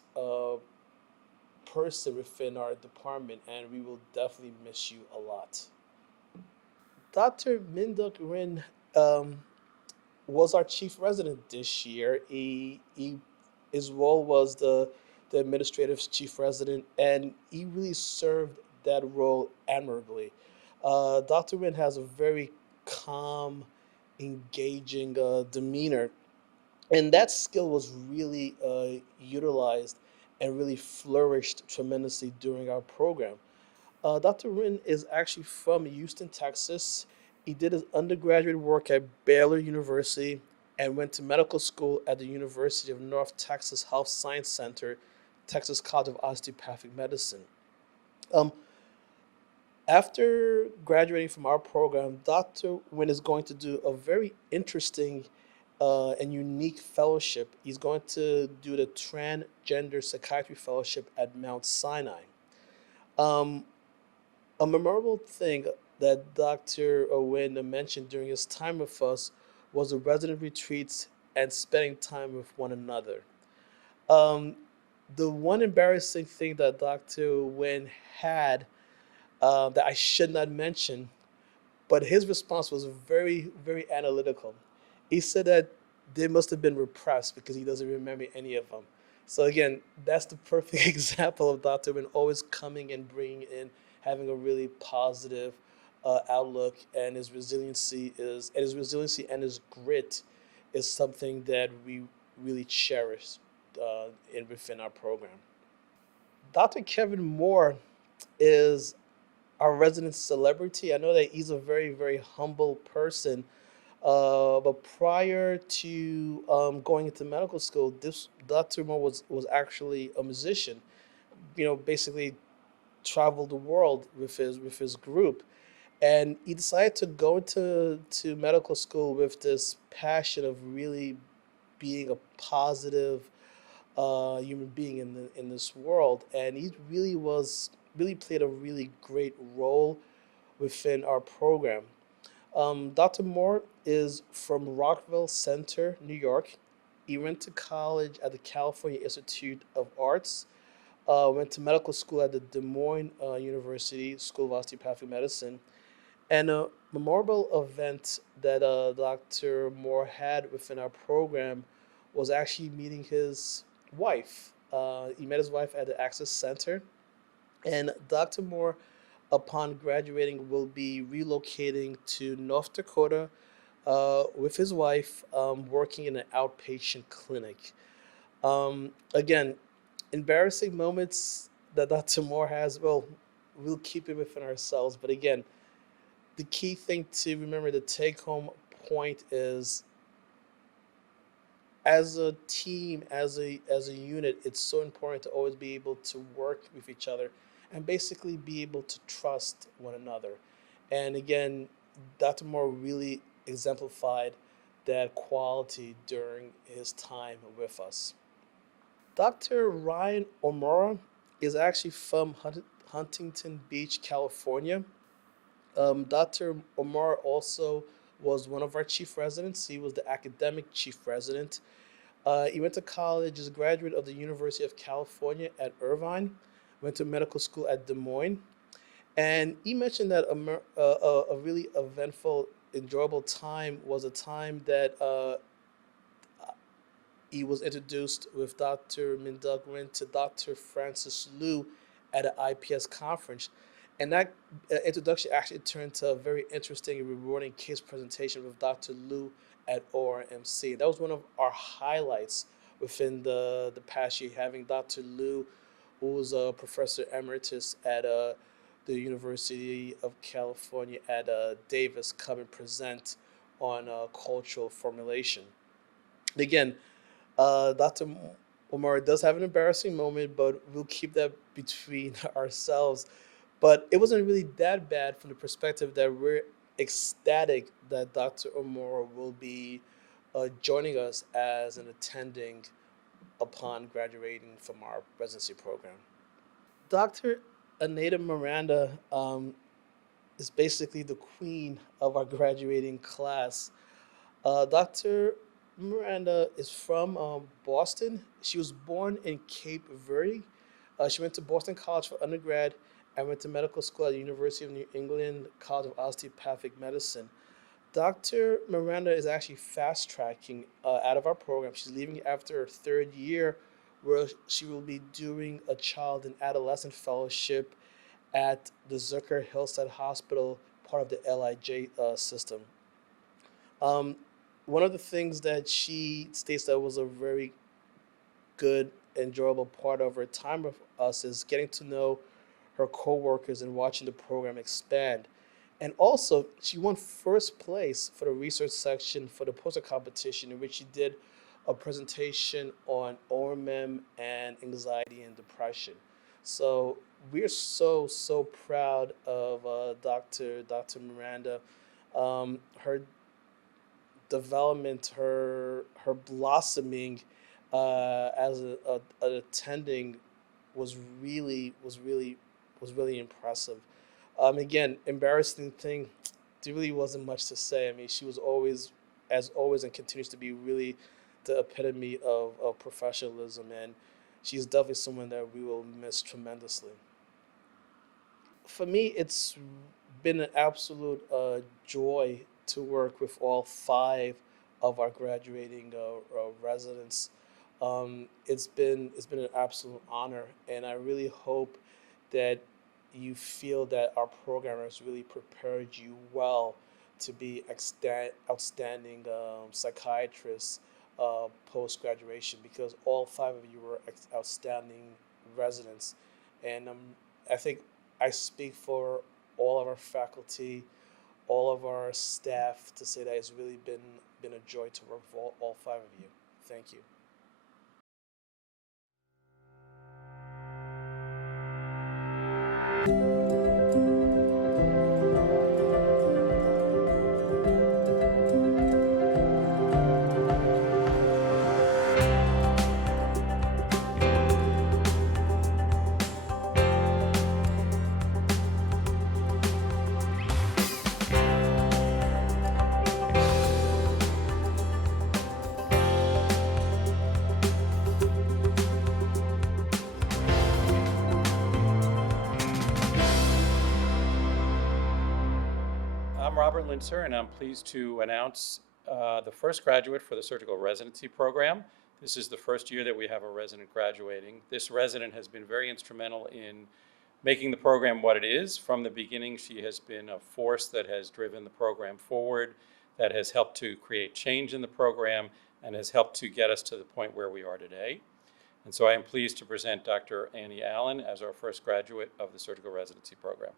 person within our department, and we will definitely miss you a lot. Dr. Minduk Rin was our chief resident this year. His role was the administrative chief resident, and he really served that role admirably. Dr. Rin has a very calm, engaging demeanor, and that skill was really utilized and really flourished tremendously during our program. Dr. Rin is actually from Houston, Texas. He did his undergraduate work at Baylor University and went to medical school at the University of North Texas Health Science Center, Texas College of Osteopathic Medicine. Um, After graduating from our program, Dr. Wynn is going to do a very interesting and unique fellowship. He's going to do the Transgender Psychiatry Fellowship at Mount Sinai. Um, a memorable thing that Dr. Owen mentioned during his time with us was the resident retreats and spending time with one another. Um, the one embarrassing thing that Dr. Wynn had that I should not mention, but his response was very, very analytical. He said that they must have been repressed because he doesn't remember any of them. So again, that's the perfect example of Dr. Wynn always coming and bringing in, having a really positive outlook, and his resiliency and his grit is something that we really cherish within our program. Dr. Kevin Moore is our resident celebrity. I know that he's a very, very humble person. But prior to going into medical school, this Dr. Moore was actually a musician. Basically traveled the world with his group, and he decided to go to medical school with this passion of really being a positive human being in this world, and he really played a really great role within our program. Dr. Moore is from Rockville Center, New York. He went to college at the California Institute of Arts, went to medical school at the Des Moines University School of Osteopathic Medicine, and a memorable event that Dr. Moore had within our program was actually meeting his wife. He met his wife at the Access Center, and Dr. Moore, upon graduating, will be relocating to North Dakota with his wife, working in an outpatient clinic. Again, embarrassing moments that Dr. Moore has, well, we'll keep it within ourselves. But again, the key thing to remember, the take home point is, as a team, as a unit, it's so important to always be able to work with each other and basically be able to trust one another. And again, Dr. Moore really exemplified that quality during his time with us. Dr. Ryan Omura is actually from Huntington Beach, California. Dr. Omura also was one of our chief residents. He was the academic chief resident. He went to college as a graduate of the University of California at Irvine, went to medical school at Des Moines, and he mentioned that a really eventful, enjoyable time was a time that he was introduced with Dr. Mindugrin to Dr. Francis Liu at an IPS conference. And that introduction actually turned to a very interesting and rewarding case presentation with Dr. Liu at ORMC. That was one of our highlights within the past year, having Dr. Liu, who was a professor emeritus at the University of California at Davis, come and present on cultural formulation. Again, Dr. Omar does have an embarrassing moment, but we'll keep that between ourselves. But it wasn't really that bad from the perspective that we're ecstatic that Dr. Omar will be joining us as an attending upon graduating from our residency program. Dr. Anita Miranda is basically the queen of our graduating class. Dr. Miranda is from Boston. She was born in Cape Verde. She went to Boston College for undergrad and went to medical school at the University of New England College of Osteopathic Medicine. Dr. Miranda is actually fast tracking out of our program. She's leaving after her third year, where she will be doing a child and adolescent fellowship at the Zucker Hillside Hospital, part of the LIJ system. One of the things that she states that was a very good, enjoyable part of her time with us is getting to know her coworkers and watching the program expand. And also, she won first place for the research section for the poster competition, in which she did a presentation on ORMM and anxiety and depression. So we're so proud of Dr. Miranda. Her development, her blossoming as an attending was really impressive. Again, embarrassing thing, there really wasn't much to say. I mean, she was always, as always, and continues to be really the epitome of professionalism, and she's definitely someone that we will miss tremendously. For me, it's been an absolute joy to work with all five of our graduating residents. It's been an absolute honor, and I really hope that you feel that our program has really prepared you well to be outstanding psychiatrists post graduation, because all five of you were outstanding residents, and I think I speak for all of our faculty, all of our staff, to say that it's really been a joy to work with all five of you. Thank you. I'm Robert Linser, and I'm pleased to announce the first graduate for the surgical residency program. This is the first year that we have a resident graduating. This resident has been very instrumental in making the program what it is. From the beginning, she has been a force that has driven the program forward, that has helped to create change in the program, and has helped to get us to the point where we are today. And so I am pleased to present Dr. Annie Allen as our first graduate of the surgical residency program.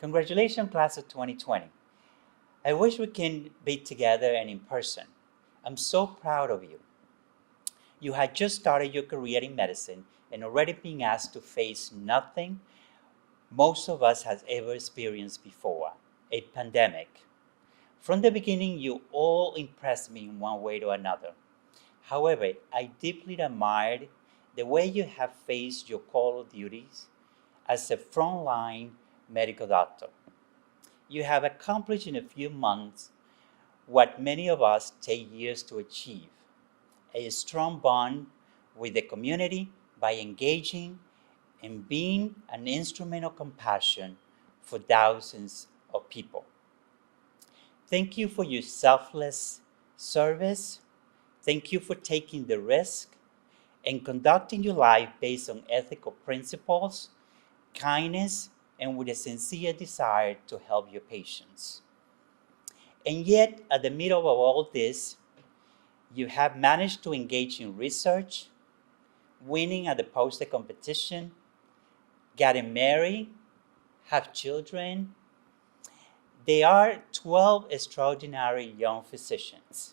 Congratulations, class of 2020. I wish we can be together and in person, I'm so proud of you. You had just started your career in medicine and already being asked to face nothing most of us has ever experienced before, a pandemic. From the beginning, you all impressed me in one way or another. However, I deeply admired the way you have faced your call of duties as a frontline medical doctor. You have accomplished in a few months what many of us take years to achieve, a strong bond with the community by engaging and being an instrument of compassion for thousands of people. Thank you for your selfless service. Thank you for taking the risk and conducting your life based on ethical principles, kindness, and with a sincere desire to help your patients. And yet, at the middle of all this, you have managed to engage in research, winning at the poster competition, getting married, have children. There are 12 extraordinary young physicians,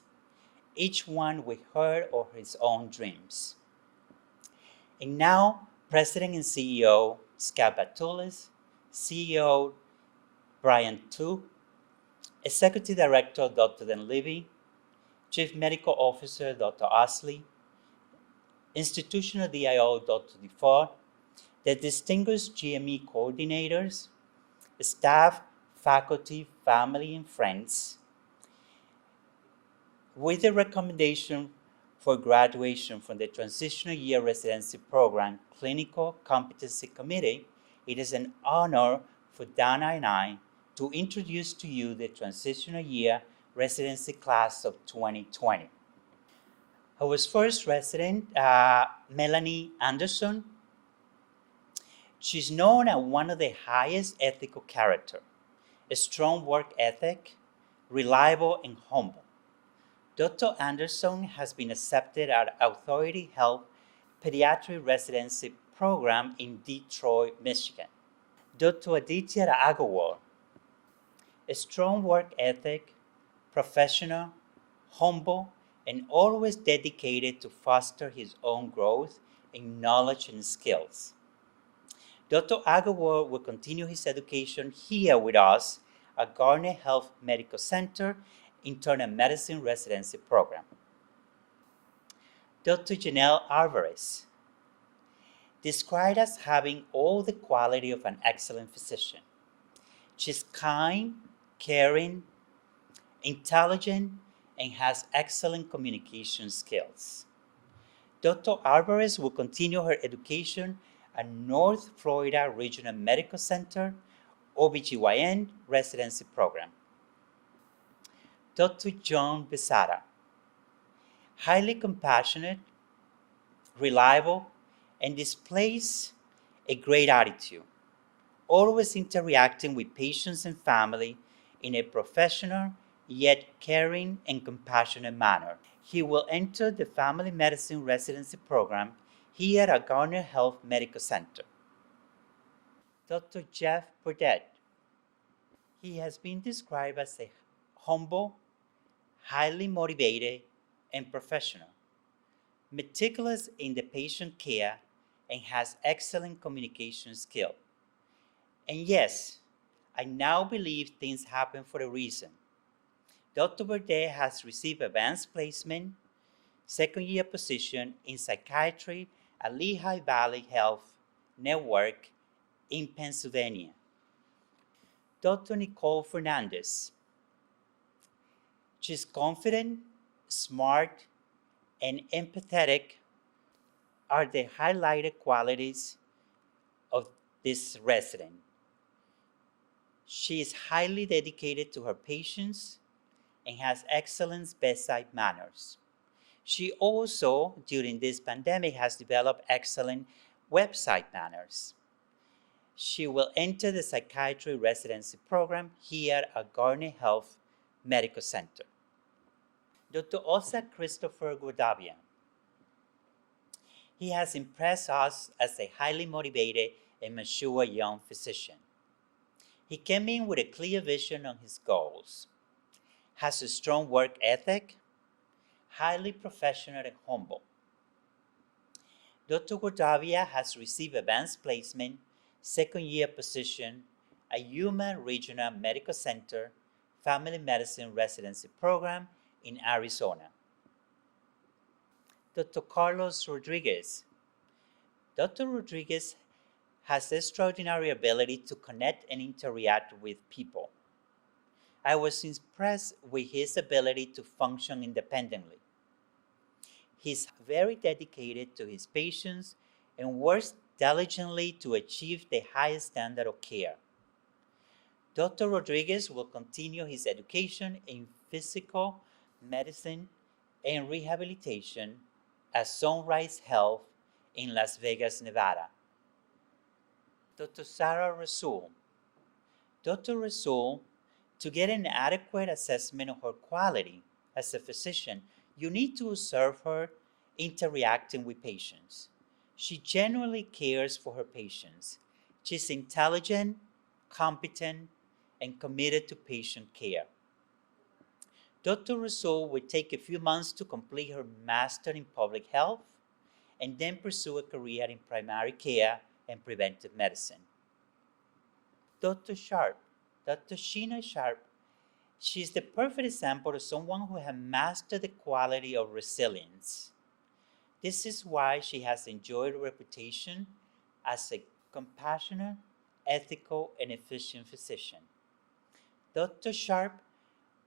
each one with her or his own dreams. And now, President and CEO Scott Batulis, CEO Brian Tu, Executive Director Dr. Dan Levy, Chief Medical Officer Dr. Osley, Institutional DIO Dr. DeFord, the distinguished GME coordinators, staff, faculty, family, and friends, with the recommendation for graduation from the Transitional Year Residency Program Clinical Competency Committee, it is an honor for Dana and I to introduce to you the Transitional Year Residency Class of 2020. Our first resident, Melanie Anderson. She's known as one of the highest ethical character, a strong work ethic, reliable and humble. Dr. Anderson has been accepted at Authority Health Pediatric Residency Program in Detroit, Michigan. Dr. Aditya Agarwal, a strong work ethic, professional, humble, and always dedicated to foster his own growth in knowledge and skills. Dr. Agarwal will continue his education here with us at Garnet Health Medical Center Internal Medicine Residency Program. Dr. Janelle Alvarez, described as having all the quality of an excellent physician. She's kind, caring, intelligent, and has excellent communication skills. Dr. Alvarez will continue her education at North Florida Regional Medical Center OBGYN Residency Program. Dr. John Besada, highly compassionate, reliable, and displays a great attitude, always interacting with patients and family in a professional yet caring and compassionate manner. He will enter the Family Medicine Residency Program here at Garnet Health Medical Center. Dr. Jeff Burdett. He has been described as a humble, highly motivated, and professional, meticulous in the patient care, and has excellent communication skill. And yes, I now believe things happen for a reason. Dr. Burdett has received advanced placement, second-year position in psychiatry at Lehigh Valley Health Network in Pennsylvania. Dr. Nicole Fernandez. She's confident, smart, and empathetic are the highlighted qualities of this resident. She is highly dedicated to her patients and has excellent bedside manners. She also, during this pandemic, has developed excellent website manners. She will enter the psychiatry residency program here at Garnet Health Medical Center. Dr. Osa Christopher Guadavian. He has impressed us as a highly motivated and mature young physician. He came in with a clear vision on his goals, has a strong work ethic, highly professional and humble. Dr. Guardavia has received advanced placement, second-year position at Yuma Regional Medical Center Family Medicine Residency Program in Arizona. Dr. Carlos Rodriguez. Dr. Rodriguez has extraordinary ability to connect and interact with people. I was impressed with his ability to function independently. He's very dedicated to his patients and works diligently to achieve the highest standard of care. Dr. Rodriguez will continue his education in physical medicine and rehabilitation at Sunrise Health in Las Vegas, Nevada. Dr. Sarah Rasul. Dr. Rasul, to get an adequate assessment of her quality as a physician, you need to observe her interacting with patients. She genuinely cares for her patients. She's intelligent, competent, and committed to patient care. Dr. Rasul will take a few months to complete her Master in Public Health and then pursue a career in primary care and preventive medicine. Dr. Sharp, Dr. Sheena Sharp, she's the perfect example of someone who has mastered the quality of resilience. This is why she has enjoyed a reputation as a compassionate, ethical, and efficient physician. Dr. Sharp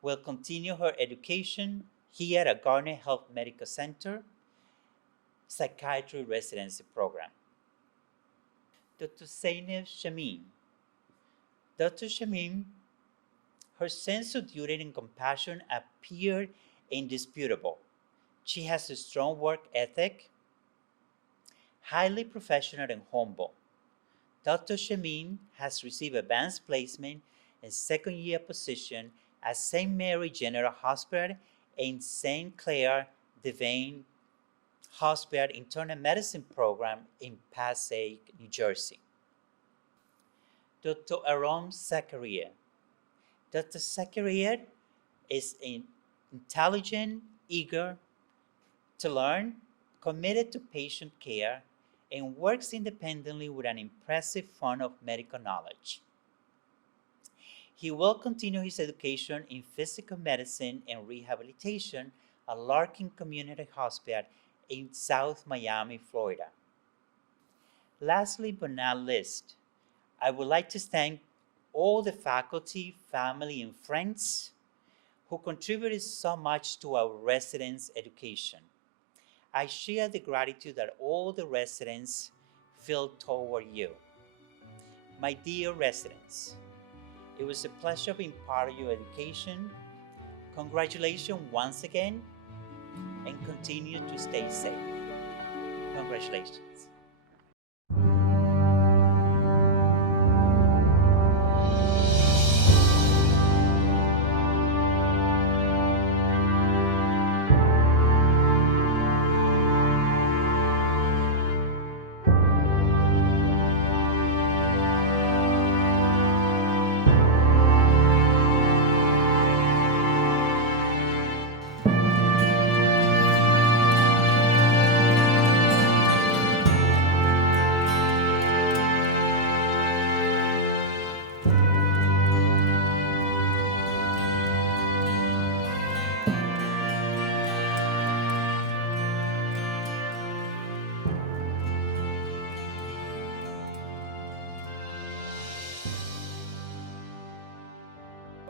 will continue her education here at Garnet Health Medical Center Psychiatry Residency Program. Dr. Zainab Shamim. Dr. Shamim, her sense of duty and compassion appeared indisputable. She has a strong work ethic, highly professional and humble. Dr. Shamim has received advanced placement and second-year position at St. Mary General Hospital and St. Clair Devane Hospital Internal Medicine Program in Passaic, New Jersey. Dr. Aram Zakaria. Dr. Zakaria is intelligent, eager to learn, committed to patient care, and works independently with an impressive fund of medical knowledge. He will continue his education in physical medicine and rehabilitation at Larkin Community Hospital in South Miami, Florida. Lastly but not least, I would like to thank all the faculty, family, and friends who contributed so much to our residents' education. I share the gratitude that all the residents feel toward you. My dear residents, it was a pleasure being part of your education. Congratulations once again, and continue to stay safe. Congratulations.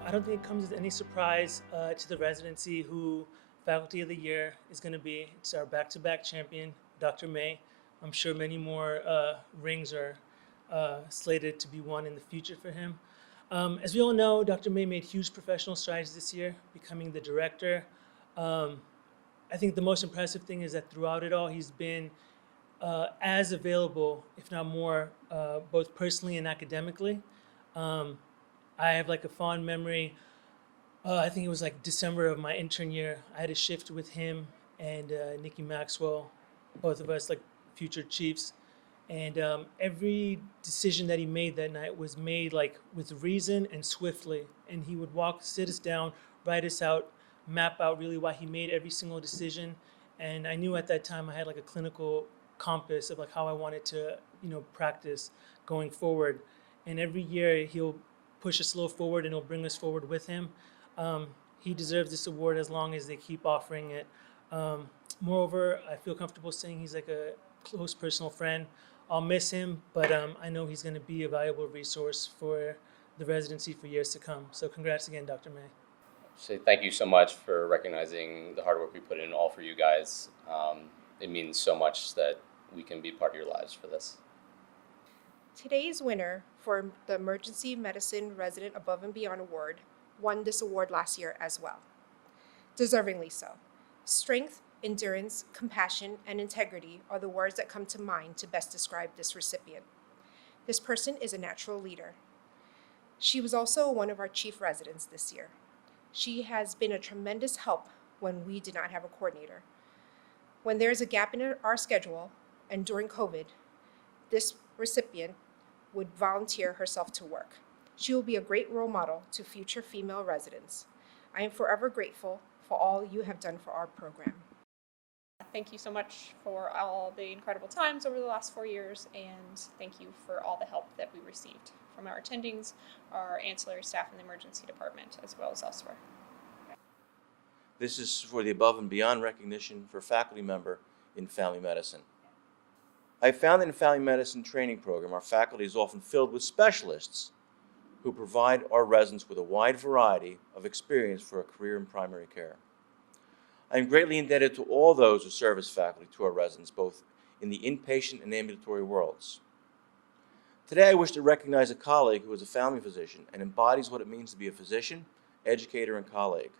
I don't think it comes as any surprise to the residency who Faculty of the Year is going to be. It's our back-to-back champion, Dr. May. I'm sure many more rings are slated to be won in the future for him. As we all know, Dr. May made huge professional strides this year, becoming the director. I think the most impressive thing is that throughout it all, he's been as available, if not more, both personally and academically. I have like a fond memory. I think it was like December of my intern year. I had a shift with him and Nikki Maxwell, both of us like future chiefs. And every decision that he made that night was made like with reason and swiftly. And he would sit us down, write us out map out really why he made every single decision. And I knew at that time I had like a clinical compass of like how I wanted to, practice going forward. And every year he'll push us a little forward and he'll bring us forward with him. He deserves this award as long as they keep offering it. Moreover, I feel comfortable saying he's like a close personal friend. I'll miss him, but I know he's going to be a valuable resource for the residency for years to come. So congrats again, Dr. May. Say thank you so much for recognizing the hard work we put in all for you guys. It means so much that we can be part of your lives for this. Today's winner for the Emergency Medicine Resident Above and Beyond Award won this award last year as well. Deservingly so. Strength, endurance, compassion, and integrity are the words that come to mind to best describe this recipient. This person is a natural leader. She was also one of our chief residents this year. She has been a tremendous help when we did not have a coordinator. When there is a gap in our schedule, and during COVID, this recipient would volunteer herself to work. She will be a great role model to future female residents. I am forever grateful for all you have done for our program. Thank you so much for all the incredible times over the last 4 years, and thank you for all the help that we received from our attendings, our ancillary staff in the emergency department, as well as elsewhere. This is for the above and beyond recognition for faculty member in family medicine. I found that in family medicine training program, our faculty is often filled with specialists who provide our residents with a wide variety of experience for a career in primary care. I am greatly indebted to all those who serve as faculty to our residents, both in the inpatient and ambulatory worlds. Today, I wish to recognize a colleague who is a family physician and embodies what it means to be a physician, educator, and colleague.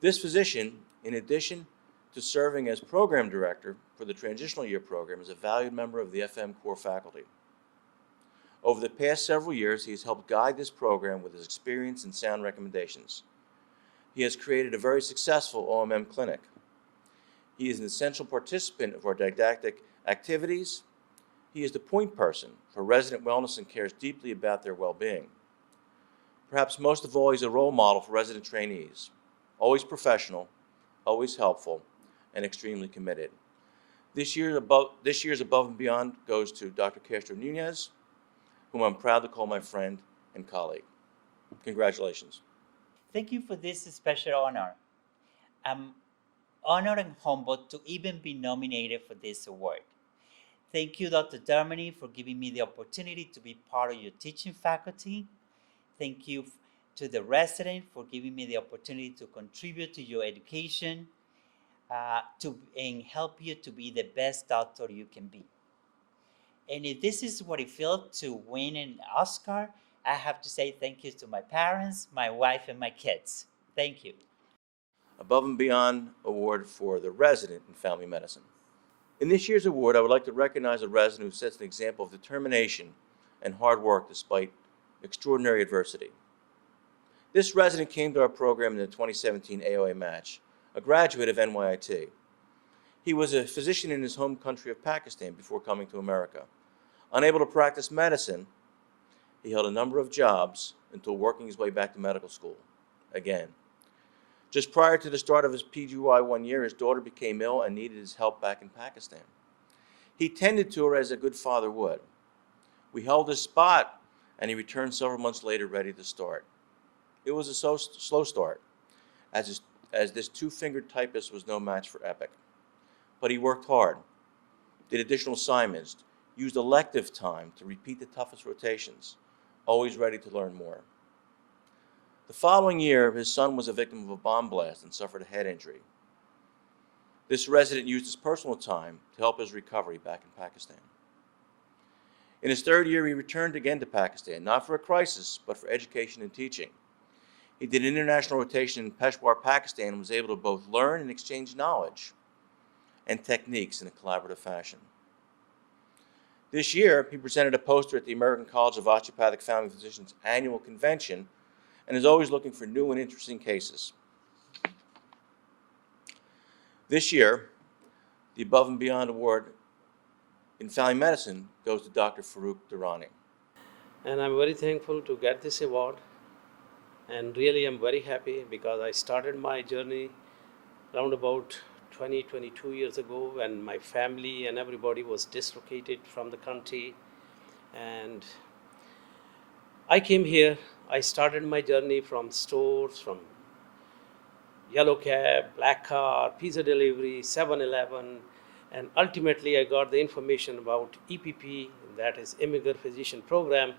This physician, in addition to serving as program director for the Transitional Year program, is a valued member of the FM core faculty. Over the past several years, he has helped guide this program with his experience and sound recommendations. He has created a very successful OMM clinic. He is an essential participant of our didactic activities. He is the point person for resident wellness and cares deeply about their well-being. Perhaps most of all, he's a role model for resident trainees, always professional, always helpful, and extremely committed. This year's Above and Beyond goes to Dr. Castro Nunez, whom I'm proud to call my friend and colleague. Congratulations. Thank you for this special honor. I'm honored and humbled to even be nominated for this award. Thank you, Dr. Dermody, for giving me the opportunity to be part of your teaching faculty. Thank you to the resident for giving me the opportunity to contribute to your education and help you to be the best doctor you can be. And if this is what it feels to win an Oscar, I have to say thank you to my parents, my wife, and my kids. Thank you. Above and Beyond Award for the resident in family medicine. In this year's award, I would like to recognize a resident who sets an example of determination and hard work despite extraordinary adversity. This resident came to our program in the 2017 AOA match, a graduate of NYIT. He was a physician in his home country of Pakistan before coming to America. Unable to practice medicine, he held a number of jobs until working his way back to medical school again. Just prior to the start of his PGY 1 year, his daughter became ill and needed his help back in Pakistan. He tended to her as a good father would. We held his spot, and he returned several months later ready to start. It was a slow start, as this two-fingered typist was no match for Epic. But he worked hard, did additional assignments, used elective time to repeat the toughest rotations, always ready to learn more. The following year, his son was a victim of a bomb blast and suffered a head injury. This resident used his personal time to help his recovery back in Pakistan. In his third year, he returned again to Pakistan, not for a crisis, but for education and teaching. He did an international rotation in Peshawar, Pakistan, and was able to both learn and exchange knowledge and techniques in a collaborative fashion. This year, he presented a poster at the American College of Osteopathic Family Physicians annual convention and is always looking for new and interesting cases. This year, the Above and Beyond Award in Family Medicine goes to Dr. Farouk Durrani. And I'm very thankful to get this award. And really, I'm very happy because I started my journey around about 20, 22 years ago when my family and everybody was dislocated from the country. And I came here, I started my journey from stores, from yellow cab, black car, pizza delivery, 7-Eleven, and ultimately I got the information about EPP, that is Immigrant Physician Program,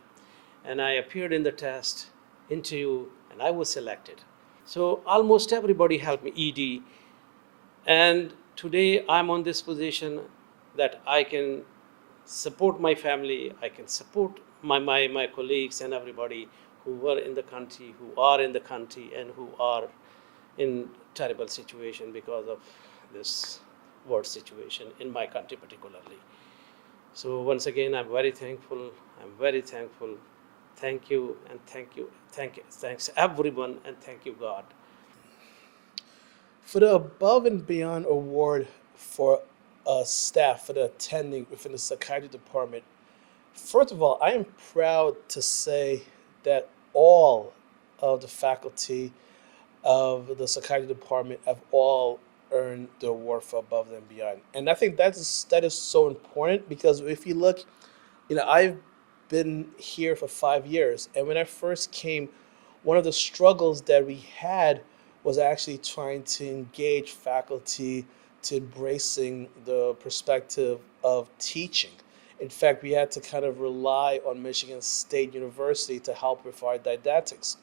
and I appeared in the test, interview, and I was selected. So almost everybody helped me, ED, and today I'm on this position that I can support my family, I can support my colleagues and everybody who were in the country, who are in the country, and who are in terrible situation because of this world situation in my country particularly. So once again, I'm very thankful. I'm very thankful. Thank you and thank you. Thanks everyone and thank you God. For the Above and Beyond Award for staff for the attending within the psychiatry department, first of all, I am proud to say that all of the faculty of the psychiatry department have all earned the award for Above and Beyond. And I think that is so important because if you look, I've been here for 5 years, and when I first came, one of the struggles that we had was actually trying to engage faculty to embracing the perspective of teaching. In fact, we had to kind of rely on Michigan State University to help with our didactics.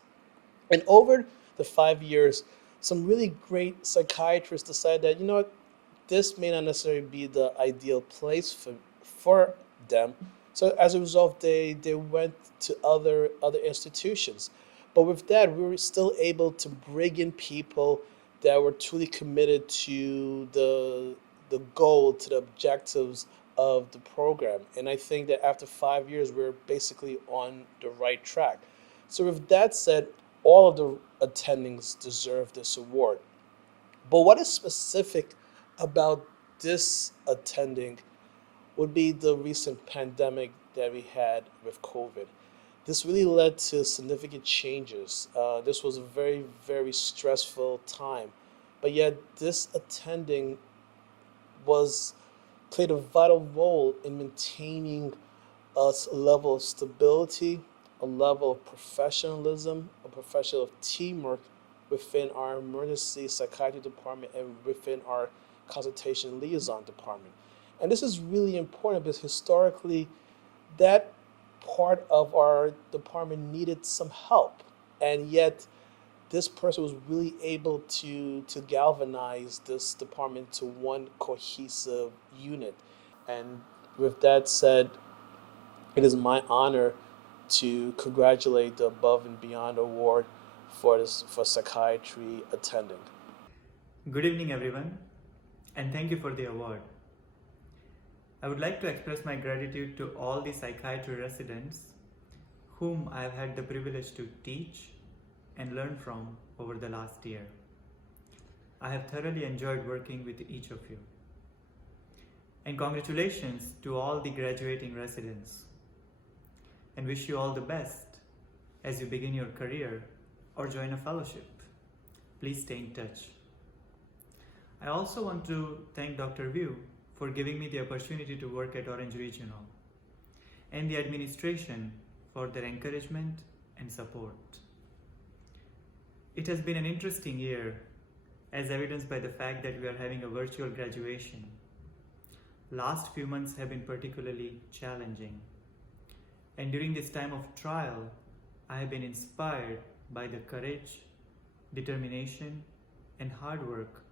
And over the 5 years, some really great psychiatrists decided that, this may not necessarily be the ideal place for them. So as a result, they went to other institutions. But with that, we were still able to bring in people that were truly committed to the goal, to the objectives of the program. And I think that after 5 years, we're basically on the right track. So with that said, all of the attendings deserve this award. But what is specific about this attending would be the recent pandemic that we had with COVID. This really led to significant changes. This was a very, very stressful time. But yet this attending played a vital role in maintaining a level of stability, a level of professionalism, a professional teamwork within our emergency psychiatry department and within our consultation liaison department. And this is really important because historically, that part of our department needed some help. And yet, this person was really able to galvanize this department to one cohesive unit. And with that said, it is my honor to congratulate the Above and Beyond Award for psychiatry attending. Good evening, everyone, and thank you for the award. I would like to express my gratitude to all the psychiatry residents whom I have had the privilege to teach and learn from over the last year. I have thoroughly enjoyed working with each of you. And congratulations to all the graduating residents, and wish you all the best as you begin your career or join a fellowship. Please stay in touch. I also want to thank Dr. View for giving me the opportunity to work at Orange Regional, and the administration for their encouragement and support. It has been an interesting year, as evidenced by the fact that we are having a virtual graduation. Last few months have been particularly challenging. And during this time of trial, I have been inspired by the courage, determination, and hard work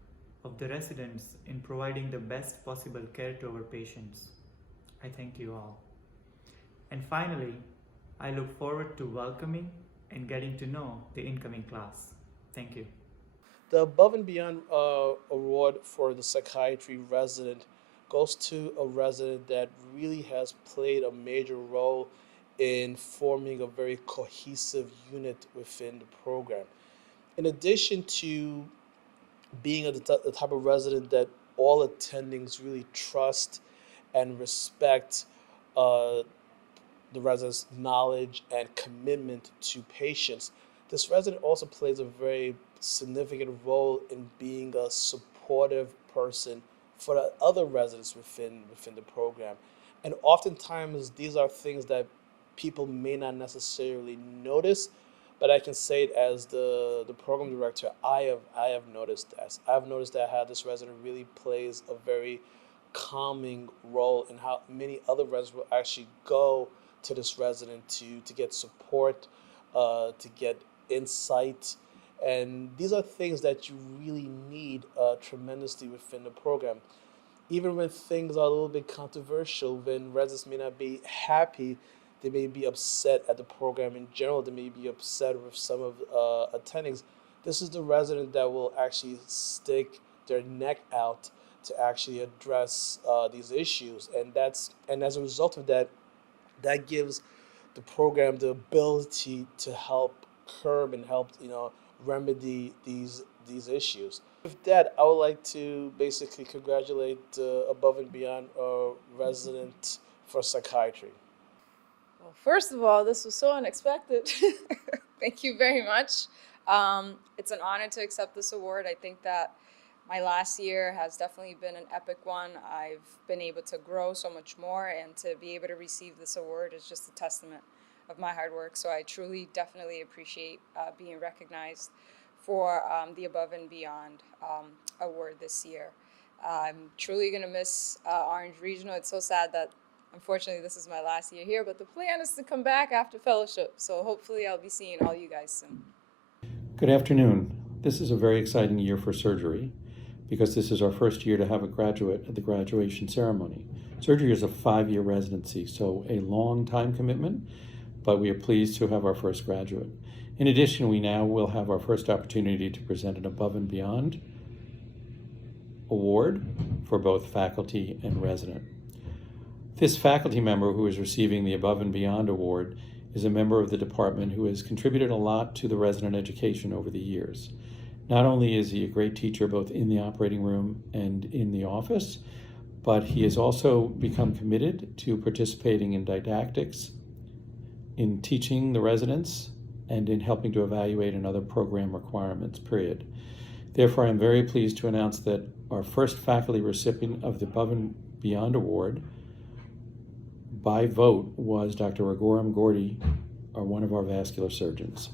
of the residents in providing the best possible care to our patients. I thank you all. And finally, I look forward to welcoming and getting to know the incoming class. Thank you. The Above and Beyond Award for the psychiatry resident goes to a resident that really has played a major role in forming a very cohesive unit within the program. In addition to being the type of resident that all attendings really trust and respect the residents' knowledge and commitment to patients, This resident also plays a very significant role in being a supportive person for the other residents within the program. And oftentimes these are things that people may not necessarily notice, but I can say it as the program director, I have noticed this. I've noticed that how this resident really plays a very calming role in how many other residents will actually go to this resident to get support, to get insight. And these are things that you really need tremendously within the program. Even when things are a little bit controversial, when residents may not be happy, they may be upset at the program in general, they may be upset with some of attendings. This is the resident that will actually stick their neck out to actually address these issues. And as a result of that, that gives the program the ability to help curb and help remedy these issues. With that, I would like to basically congratulate Above and Beyond resident for psychiatry. Well, first of all, this was so unexpected. Thank you very much. It's an honor to accept this award. I think that my last year has definitely been an epic one. I've been able to grow so much more, and to be able to receive this award is just a testament of my hard work. So I truly, definitely appreciate being recognized for the Above and Beyond award this year. I'm truly going to miss Orange Regional. It's so sad that unfortunately this is my last year here, but the plan is to come back after fellowship. So hopefully I'll be seeing all you guys soon. Good afternoon. This is a very exciting year for surgery because this is our first year to have a graduate at the graduation ceremony. Surgery is a 5-year residency, so a long time commitment, but we are pleased to have our first graduate. In addition, we now will have our first opportunity to present an Above and Beyond award for both faculty and resident. This faculty member who is receiving the Above and Beyond award is a member of the department who has contributed a lot to the resident education over the years. Not only is he a great teacher both in the operating room and in the office, but he has also become committed to participating in didactics, in teaching the residents, and in helping to evaluate and other program requirements, period. Therefore, I'm very pleased to announce that our first faculty recipient of the Above and Beyond Award by vote was Dr. Ragoram Gordy, one of our vascular surgeons.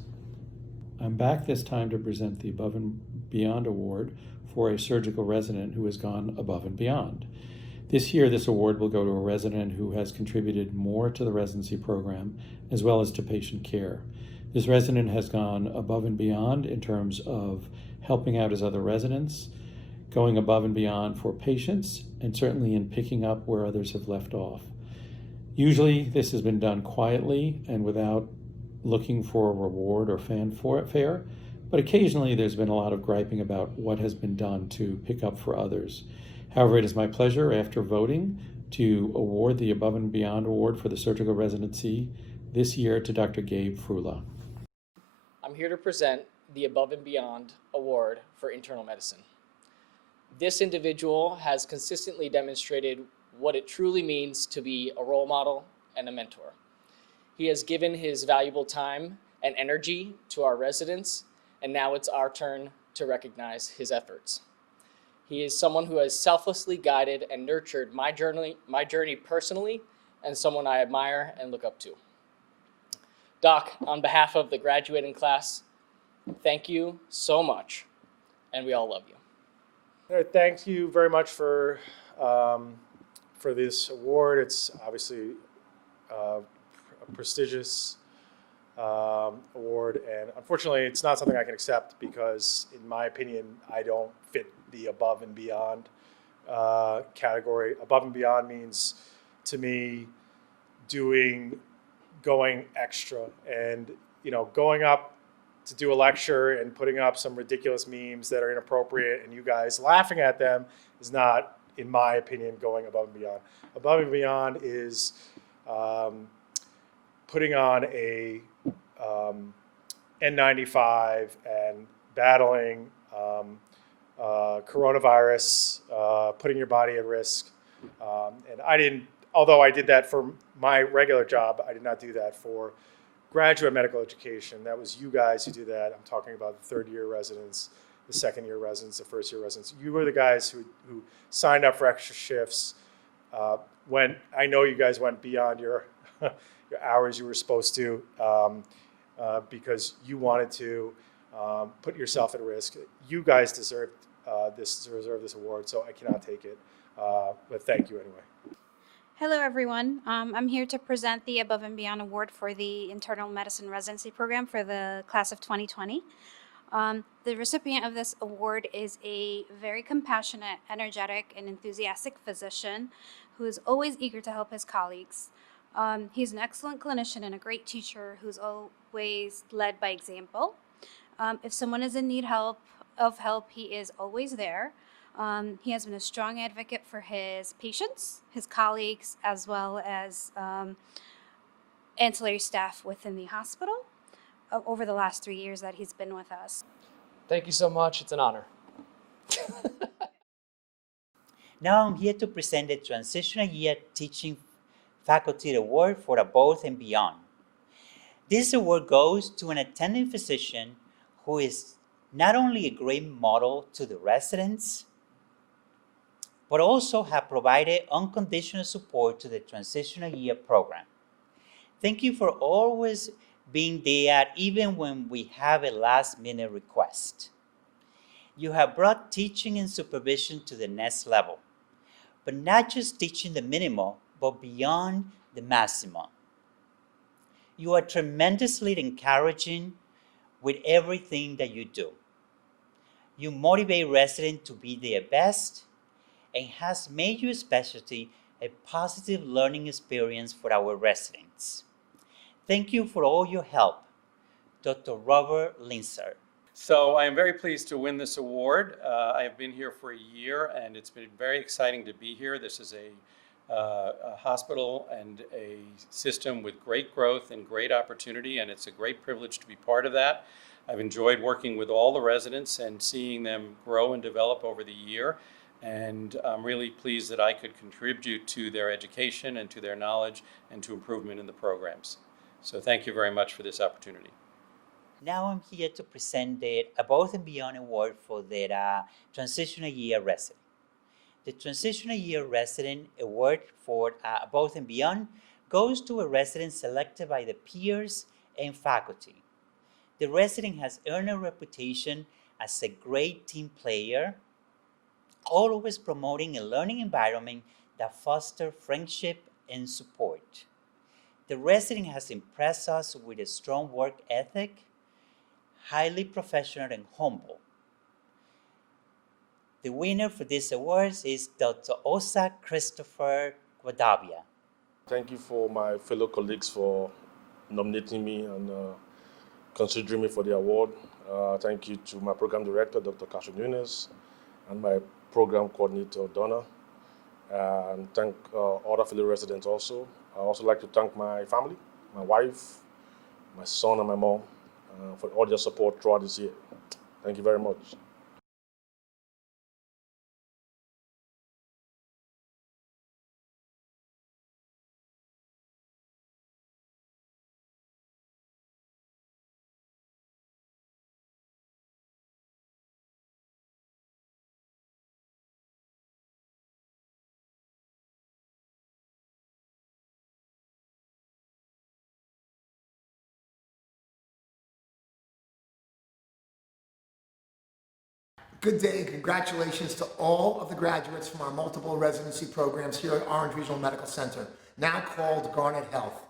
I'm back this time to present the Above and Beyond Award for a surgical resident who has gone above and beyond. This year, this award will go to a resident who has contributed more to the residency program as well as to patient care. This resident has gone above and beyond in terms of helping out his other residents, going above and beyond for patients, and certainly in picking up where others have left off. Usually, this has been done quietly and without looking for a reward or fanfare, but occasionally there's been a lot of griping about what has been done to pick up for others. However, it is my pleasure, after voting, to award the Above and Beyond Award for the surgical residency this year to Dr. Gabe Frula. I'm here to present the Above and Beyond Award for Internal Medicine. This individual has consistently demonstrated what it truly means to be a role model and a mentor. He has given his valuable time and energy to our residents, and now it's our turn to recognize his efforts. He is someone who has selflessly guided and nurtured my journey personally, and someone I admire and look up to. Doc, on behalf of the graduating class, thank you so much, and we all love you. All right, thank you very much for this award. It's obviously a prestigious award, and unfortunately, it's not something I can accept because, in my opinion, I don't fit the above and beyond category. Above and beyond means, to me, going extra, and going up to do a lecture and putting up some ridiculous memes that are inappropriate and you guys laughing at them is not, in my opinion, going above and beyond. Above and beyond is putting on a N95 and battling coronavirus, putting your body at risk. And although I did that for my regular job, I did not do that for graduate medical education. That was you guys who did that. I'm talking about the third-year residents, the second-year residents, the first-year residents. You were the guys who signed up for extra shifts. When I know you guys went beyond your your hours you were supposed to because you wanted to put yourself at risk. You guys deserve this award, so I cannot take it. But thank you anyway. Hello, everyone. I'm here to present the Above and Beyond Award for the Internal Medicine Residency Program for the class of 2020. The recipient of this award is a very compassionate, energetic, and enthusiastic physician who is always eager to help his colleagues. He's an excellent clinician and a great teacher who's always led by example. If someone is in need of help, he is always there. He has been a strong advocate for his patients, his colleagues, as well as ancillary staff within the hospital over the last 3 years that he's been with us. Thank you so much. It's an honor. Now I'm here to present the Transitional Year Teaching Faculty Award for Above and Beyond. This award goes to an attending physician who is not only a great model to the residents, but also have provided unconditional support to the Transitional Year program. Thank you for always being there even when we have a last-minute request. You have brought teaching and supervision to the next level, but not just teaching the minimal, but beyond the maximum. You are tremendously encouraging with everything that you do. You motivate residents to be their best and has made your specialty a positive learning experience for our residents. Thank you for all your help, Dr. Robert Linzer. So I am very pleased to win this award. I have been here for a year and it's been very exciting to be here. This is a hospital and a system with great growth and great opportunity, and it's a great privilege to be part of that. I've enjoyed working with all the residents and seeing them grow and develop over the year, and I'm really pleased that I could contribute to their education and to their knowledge and to improvement in the programs. So thank you very much for this opportunity. Now I'm here to present the Above and Beyond Award for the Transitional Year Resident. The Transitional Year Resident Award for Above and Beyond goes to a resident selected by the peers and faculty. The resident has earned a reputation as a great team player, always promoting a learning environment that fosters friendship and support. The resident has impressed us with a strong work ethic, highly professional and humble. The winner for this award is Dr. Osa Christopher Guadavia. Thank you for my fellow colleagues for nominating me and considering me for the award. Thank you to my program director, Dr. Cashew Nunes, and my program coordinator, Donna. And thank other fellow residents also. I also like to thank my family, my wife, my son, and my mom for all their support throughout this year. Thank you very much. Good day and congratulations to all of the graduates from our multiple residency programs here at Orange Regional Medical Center, now called Garnet Health.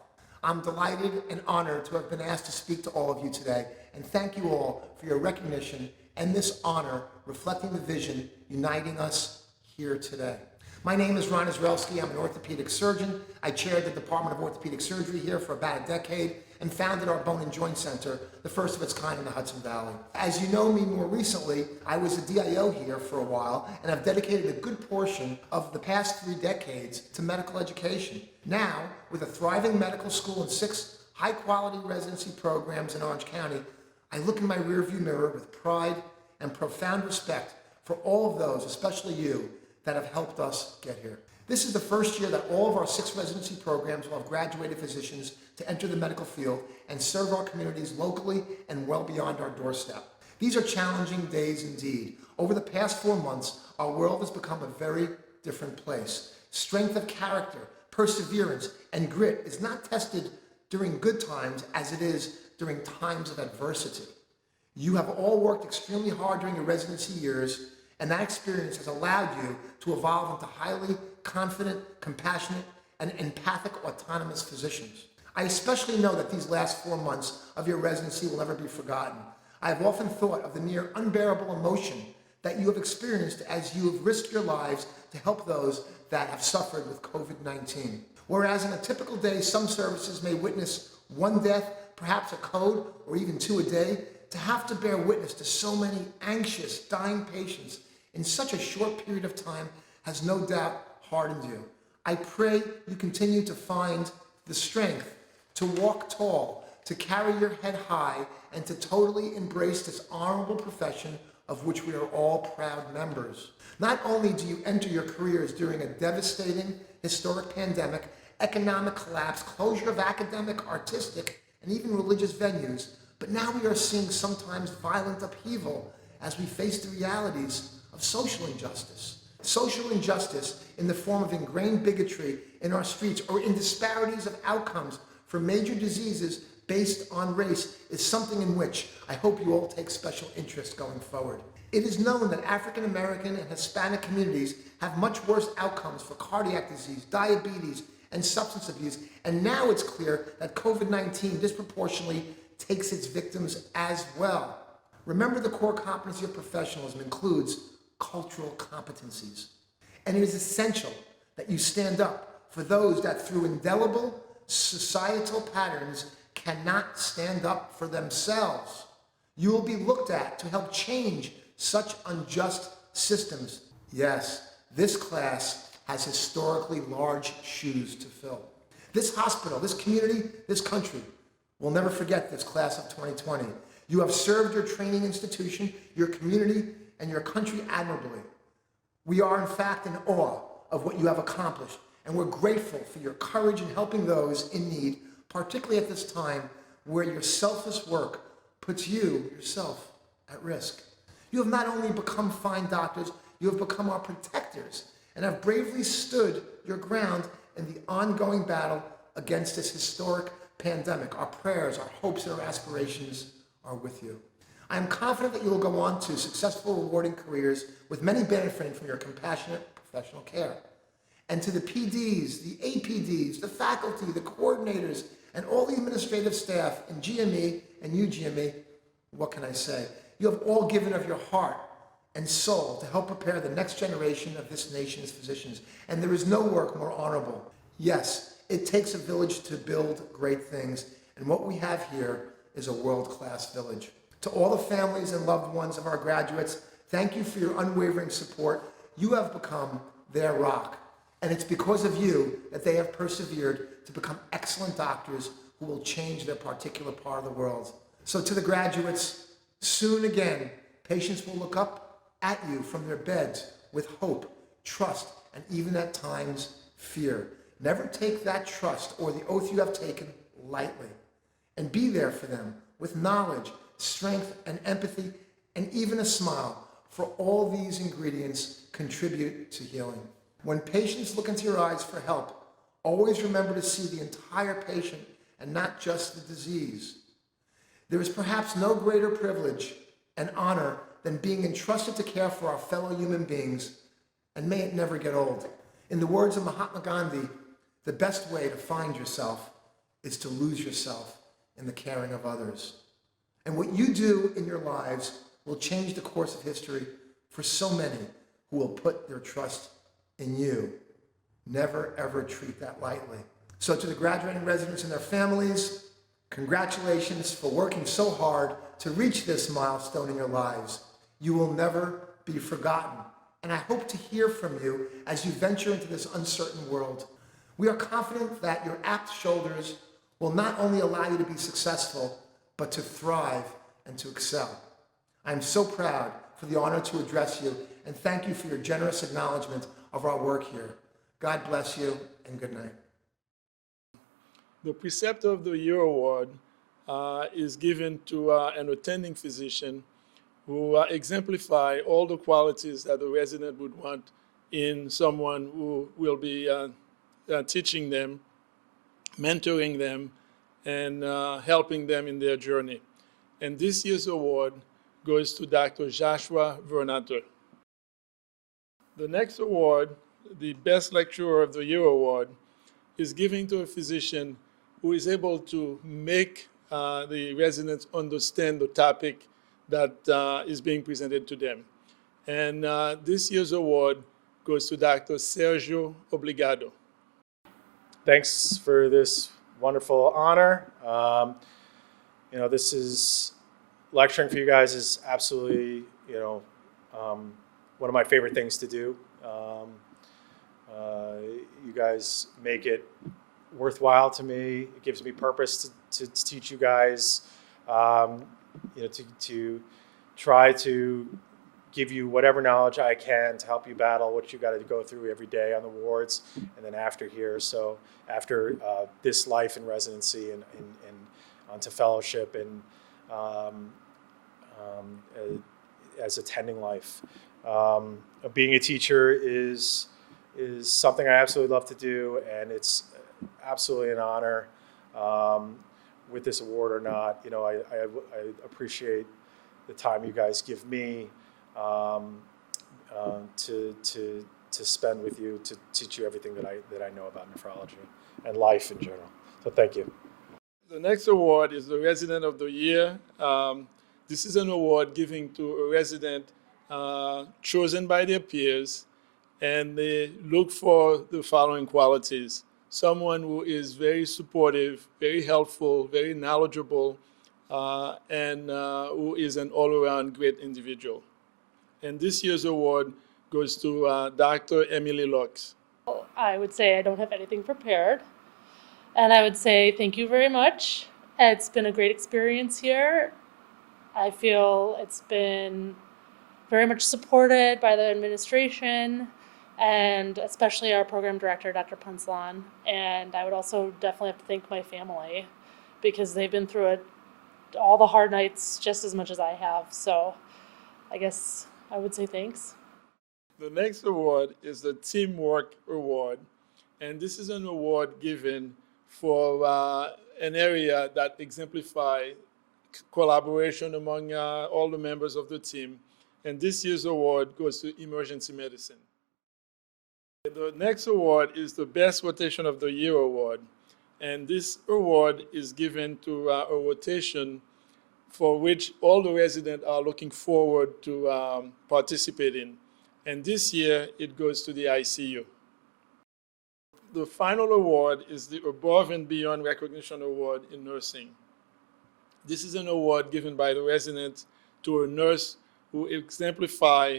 I'm delighted and honored to have been asked to speak to all of you today, and thank you all for your recognition and this honor reflecting the vision uniting us here today. My name is Ron Izraelski. I'm an orthopedic surgeon. I chaired the Department of Orthopedic Surgery here for about a decade and founded our Bone and Joint Center, the first of its kind in the Hudson Valley. As you know me more recently, I was a DIO here for a while and have dedicated a good portion of the past 3 decades to medical education. Now, with a thriving medical school and 6 high-quality residency programs in Orange County, I look in my rearview mirror with pride and profound respect for all of those, especially you, that have helped us get here. This is the first year that all of our 6 residency programs will have graduated physicians to enter the medical field and serve our communities locally and well beyond our doorstep. These are challenging days indeed. Over the past 4 months, our world has become a very different place. Strength of character, perseverance, and grit is not tested during good times as it is during times of adversity. You have all worked extremely hard during your residency years, and that experience has allowed you to evolve into highly confident, compassionate, and empathic autonomous physicians. I especially know that these last 4 months of your residency will never be forgotten. I have often thought of the near unbearable emotion that you have experienced as you have risked your lives to help those that have suffered with COVID-19. Whereas in a typical day, some services may witness 1 death, perhaps a code, or even 2 a day, to have to bear witness to so many anxious, dying patients in such a short period of time has no doubt hardened you. I pray you continue to find the strength to walk tall, to carry your head high, and to totally embrace this honorable profession of which we are all proud members. Not only do you enter your careers during a devastating, historic pandemic, economic collapse, closure of academic, artistic, and even religious venues, but now we are seeing sometimes violent upheaval as we face the realities of social injustice. Social injustice in the form of ingrained bigotry in our streets or in disparities of outcomes for major diseases based on race is something in which I hope you all take special interest going forward. It is known that African American and Hispanic communities have much worse outcomes for cardiac disease, diabetes, and substance abuse, and now it's clear that COVID-19 disproportionately takes its victims as well. Remember, the core competency of professionalism includes cultural competencies, and it is essential that you stand up for those that through indelible societal patterns cannot stand up for themselves. You will be looked at to help change such unjust systems. Yes, this class has historically large shoes to fill. This hospital, this community, this country will never forget this class of 2020. You have served your training institution, your community, and your country admirably. We are in fact in awe of what you have accomplished, and we're grateful for your courage in helping those in need, particularly at this time where your selfless work puts you, yourself, at risk. You have not only become fine doctors, you have become our protectors and have bravely stood your ground in the ongoing battle against this historic pandemic. Our prayers, our hopes, and our aspirations are with you. I am confident that you will go on to successful, rewarding careers with many benefiting from your compassionate professional care. And to the PDs, the APDs, the faculty, the coordinators, and all the administrative staff in GME and UGME, what can I say? You have all given of your heart and soul to help prepare the next generation of this nation's physicians. And there is no work more honorable. Yes, it takes a village to build great things, and what we have here is a world-class village. To all the families and loved ones of our graduates, thank you for your unwavering support. You have become their rock, and it's because of you that they have persevered to become excellent doctors who will change their particular part of the world. So to the graduates, soon again, patients will look up at you from their beds with hope, trust, and even at times fear. Never take that trust or the oath you have taken lightly, and be there for them with knowledge, strength, and empathy, and even a smile, for all these ingredients contribute to healing. When patients look into your eyes for help, always remember to see the entire patient and not just the disease. There is perhaps no greater privilege and honor than being entrusted to care for our fellow human beings, and may it never get old. In the words of Mahatma Gandhi, the best way to find yourself is to lose yourself in the caring of others. And what you do in your lives will change the course of history for so many who will put their trust in you. Never, ever treat that lightly. So to the graduating residents and their families, congratulations for working so hard to reach this milestone in your lives. You will never be forgotten. And I hope to hear from you as you venture into this uncertain world. We are confident that your apt shoulders will not only allow you to be successful, but to thrive and to excel. I am so proud for the honor to address you, and thank you for your generous acknowledgement of our work here. God bless you, and good night. The Preceptor of the Year award is given to an attending physician who exemplify all the qualities that a resident would want in someone who will be teaching them, mentoring them, and helping them in their journey. And this year's award goes to Dr. Joshua Vernater. The next award, the Best Lecturer of the Year award, is given to a physician who is able to make the residents understand the topic that is being presented to them. And this year's award goes to Dr. Sergio Obligado. Thanks for this wonderful honor. This is lecturing for you guys is absolutely, one of my favorite things to do. You guys make it worthwhile to me. It gives me purpose to teach you guys, to try to give you whatever knowledge I can to help you battle what you got to go through every day on the wards and then after here. So after this life in residency and onto fellowship and as attending life. Being a teacher is something I absolutely love to do, and it's absolutely an honor. With this award or not, I appreciate the time you guys give me to spend with you to teach you everything that I know about nephrology and life in general. So thank you. The next award is the Resident of the Year. This is an award given to a resident chosen by their peers, and they look for the following qualities. Someone who is very supportive, very helpful, very knowledgeable, and who is an all-around great individual. And this year's award goes to Dr. Emily Lux. I would say I don't have anything prepared. And I would say thank you very much. It's been a great experience here. I feel it's been very much supported by the administration and especially our program director, Dr. Punsalan. And I would also definitely have to thank my family because they've been through it, all the hard nights just as much as I have. So I guess I would say thanks. The next award is the Teamwork Award. And this is an award given for an area that exemplifies collaboration among all the members of the team. And this year's award goes to Emergency Medicine. The next award is the Best Rotation of the Year award. And this award is given to a rotation for which all the residents are looking forward to participate in. And this year, it goes to the ICU. The final award is the Above and Beyond Recognition Award in Nursing. This is an award given by the resident to a nurse who exemplify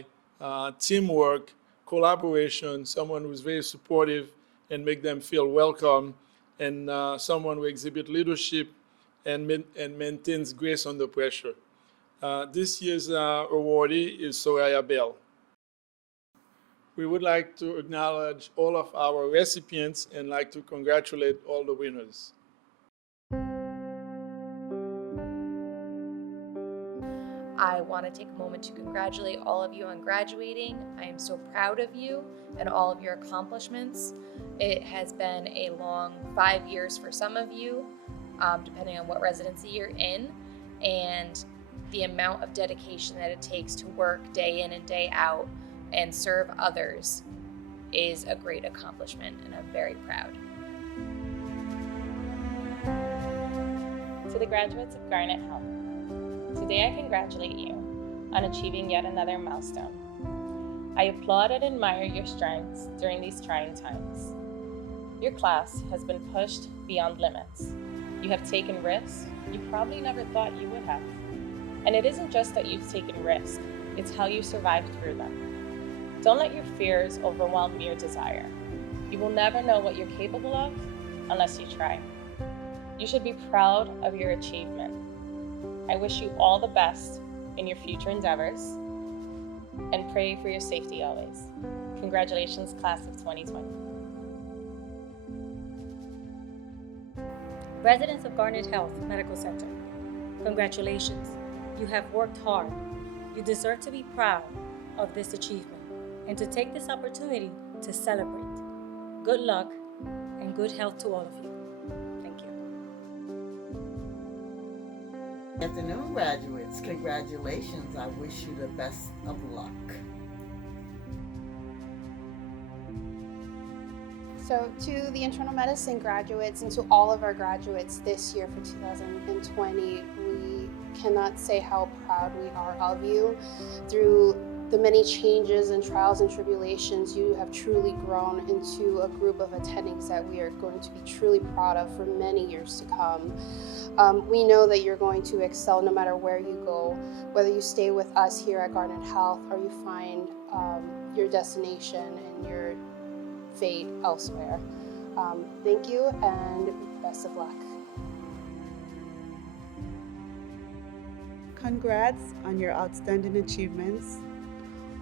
teamwork, collaboration, someone who's very supportive and make them feel welcome, and someone who exhibit leadership and maintains grace under pressure. This year's awardee is Soraya Bell. We would like to acknowledge all of our recipients and like to congratulate all the winners. I want to take a moment to congratulate all of you on graduating. I am so proud of you and all of your accomplishments. It has been a long 5 years for some of you, depending on what residency you're in, and the amount of dedication that it takes to work day in and day out and serve others is a great accomplishment, and I'm very proud. To the graduates of Garnet Health, today I congratulate you on achieving yet another milestone. I applaud and admire your strengths during these trying times. Your class has been pushed beyond limits. You have taken risks you probably never thought you would have. And it isn't just that you've taken risks, it's how you survived through them. Don't let your fears overwhelm your desire. You will never know what you're capable of unless you try. You should be proud of your achievement. I wish you all the best in your future endeavors and pray for your safety always. Congratulations, class of 2020. Residents of Garnet Health Medical Center, congratulations. You have worked hard. You deserve to be proud of this achievement and to take this opportunity to celebrate. Good luck and good health to all of you. Thank you. Good afternoon, graduates. Congratulations. I wish you the best of luck. So to the internal medicine graduates and to all of our graduates this year for 2020, we cannot say how proud we are of you. Through the many changes and trials and tribulations, you have truly grown into a group of attendings that we are going to be truly proud of for many years to come. We know that you're going to excel no matter where you go, whether you stay with us here at Garnet Health or you find your destination and your fate elsewhere. Thank you and best of luck. Congrats on your outstanding achievements,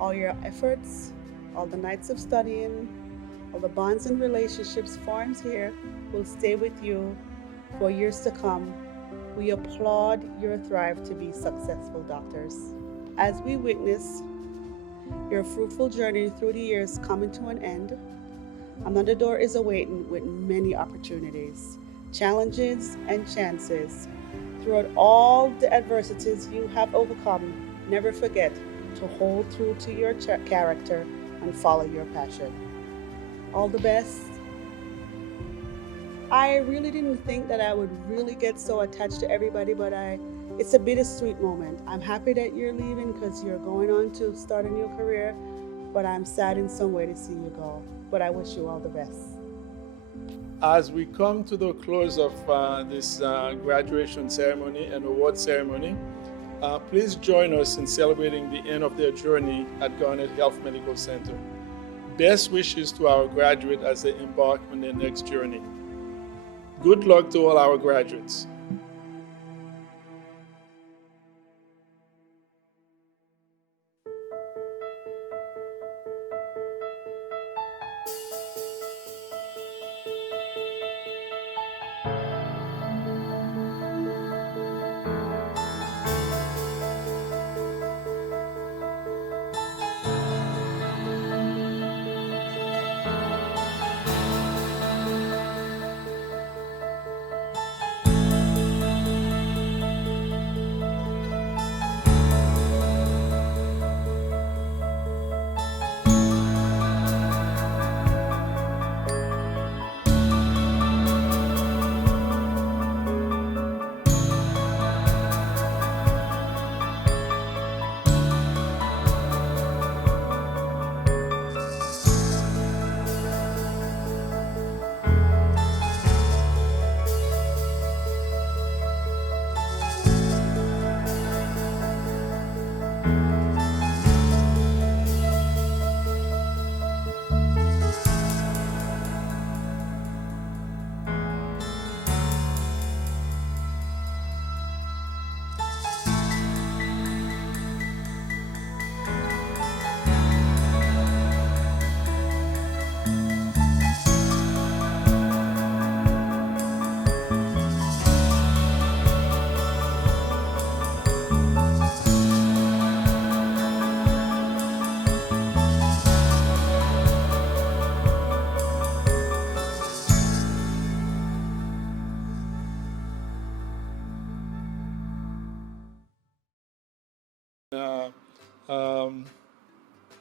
all your efforts, all the nights of studying, all the bonds and relationships formed here will stay with you for years to come. We applaud your thrive to be successful doctors. As we witness your fruitful journey through the years coming to an end, another door is awaiting with many opportunities, challenges, and chances. Throughout all the adversities you have overcome, never forget to hold true to your character and follow your passion. All the best. I really didn't think that I would really get so attached to everybody, but it's a bittersweet moment. I'm happy that you're leaving because you're going on to start a new career, but I'm sad in some way to see you go. But I wish you all the best. As we come to the close of this graduation ceremony and award ceremony, please join us in celebrating the end of their journey at Garnet Health Medical Center. Best wishes to our graduates as they embark on their next journey. Good luck to all our graduates.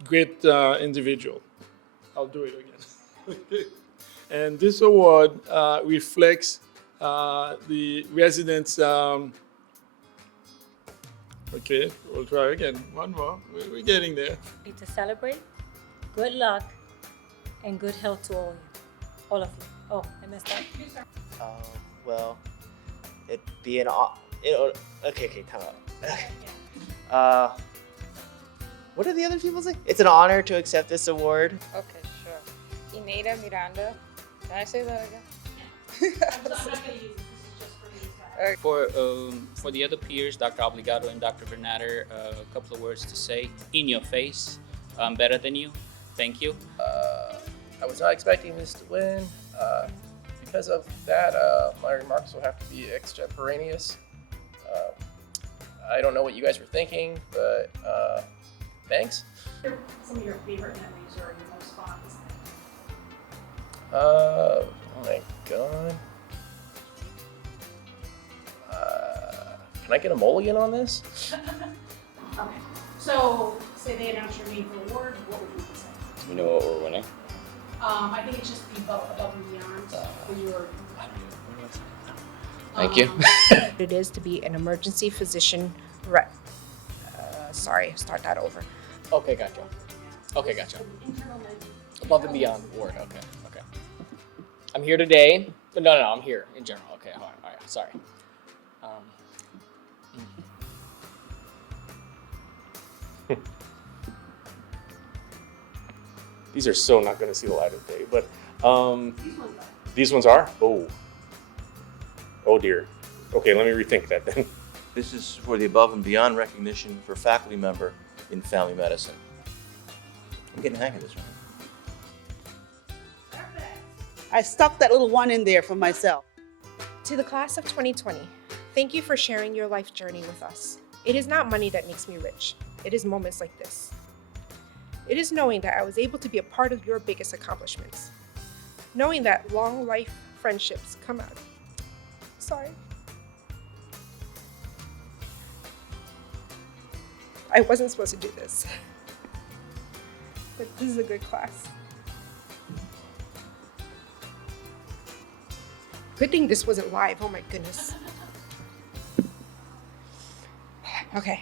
Great individual. I'll do it again. And this award reflects the residents. Okay, we'll try again. One more. We're getting there. To celebrate, good luck, and good health to all of you. Oh, I messed up. Well, it'd be an okay, time out. What did the other people say? It's an honor to accept this award. Okay, sure. Ineida Miranda. Can I say that again? For the other peers, Dr. Obligado and Dr. Bernader, a couple of words to say. In your face, I'm better than you. Thank you. I was not expecting this to win. because of that, my remarks will have to be extemporaneous. I don't know what you guys were thinking, but thanks. Some of your favorite memories or your most fondest things? Oh my god. Can I get a mulligan on this? Okay. So, say they announce your name for award, what would you say? Do we know what we're winning? I think it's just above and beyond for your. Thank you. It is to be an emergency physician start that over. Okay, gotcha. Above and beyond award. Okay. I'm here today. No, I'm here in general. Okay, all right. Sorry. These are so not going to see the light of day, but these ones are? Oh dear. Okay, let me rethink that then. This is for the above and beyond recognition for faculty member in family medicine. I'm getting the hang of this one. I stuck that little one in there for myself. To the class of 2020, thank you for sharing your life journey with us. It is not money that makes me rich. It is moments like this. It is knowing that I was able to be a part of your biggest accomplishments. Knowing that long life friendships come out. Sorry. I wasn't supposed to do this. But this is a good class. Good thing this wasn't live, oh my goodness. Okay.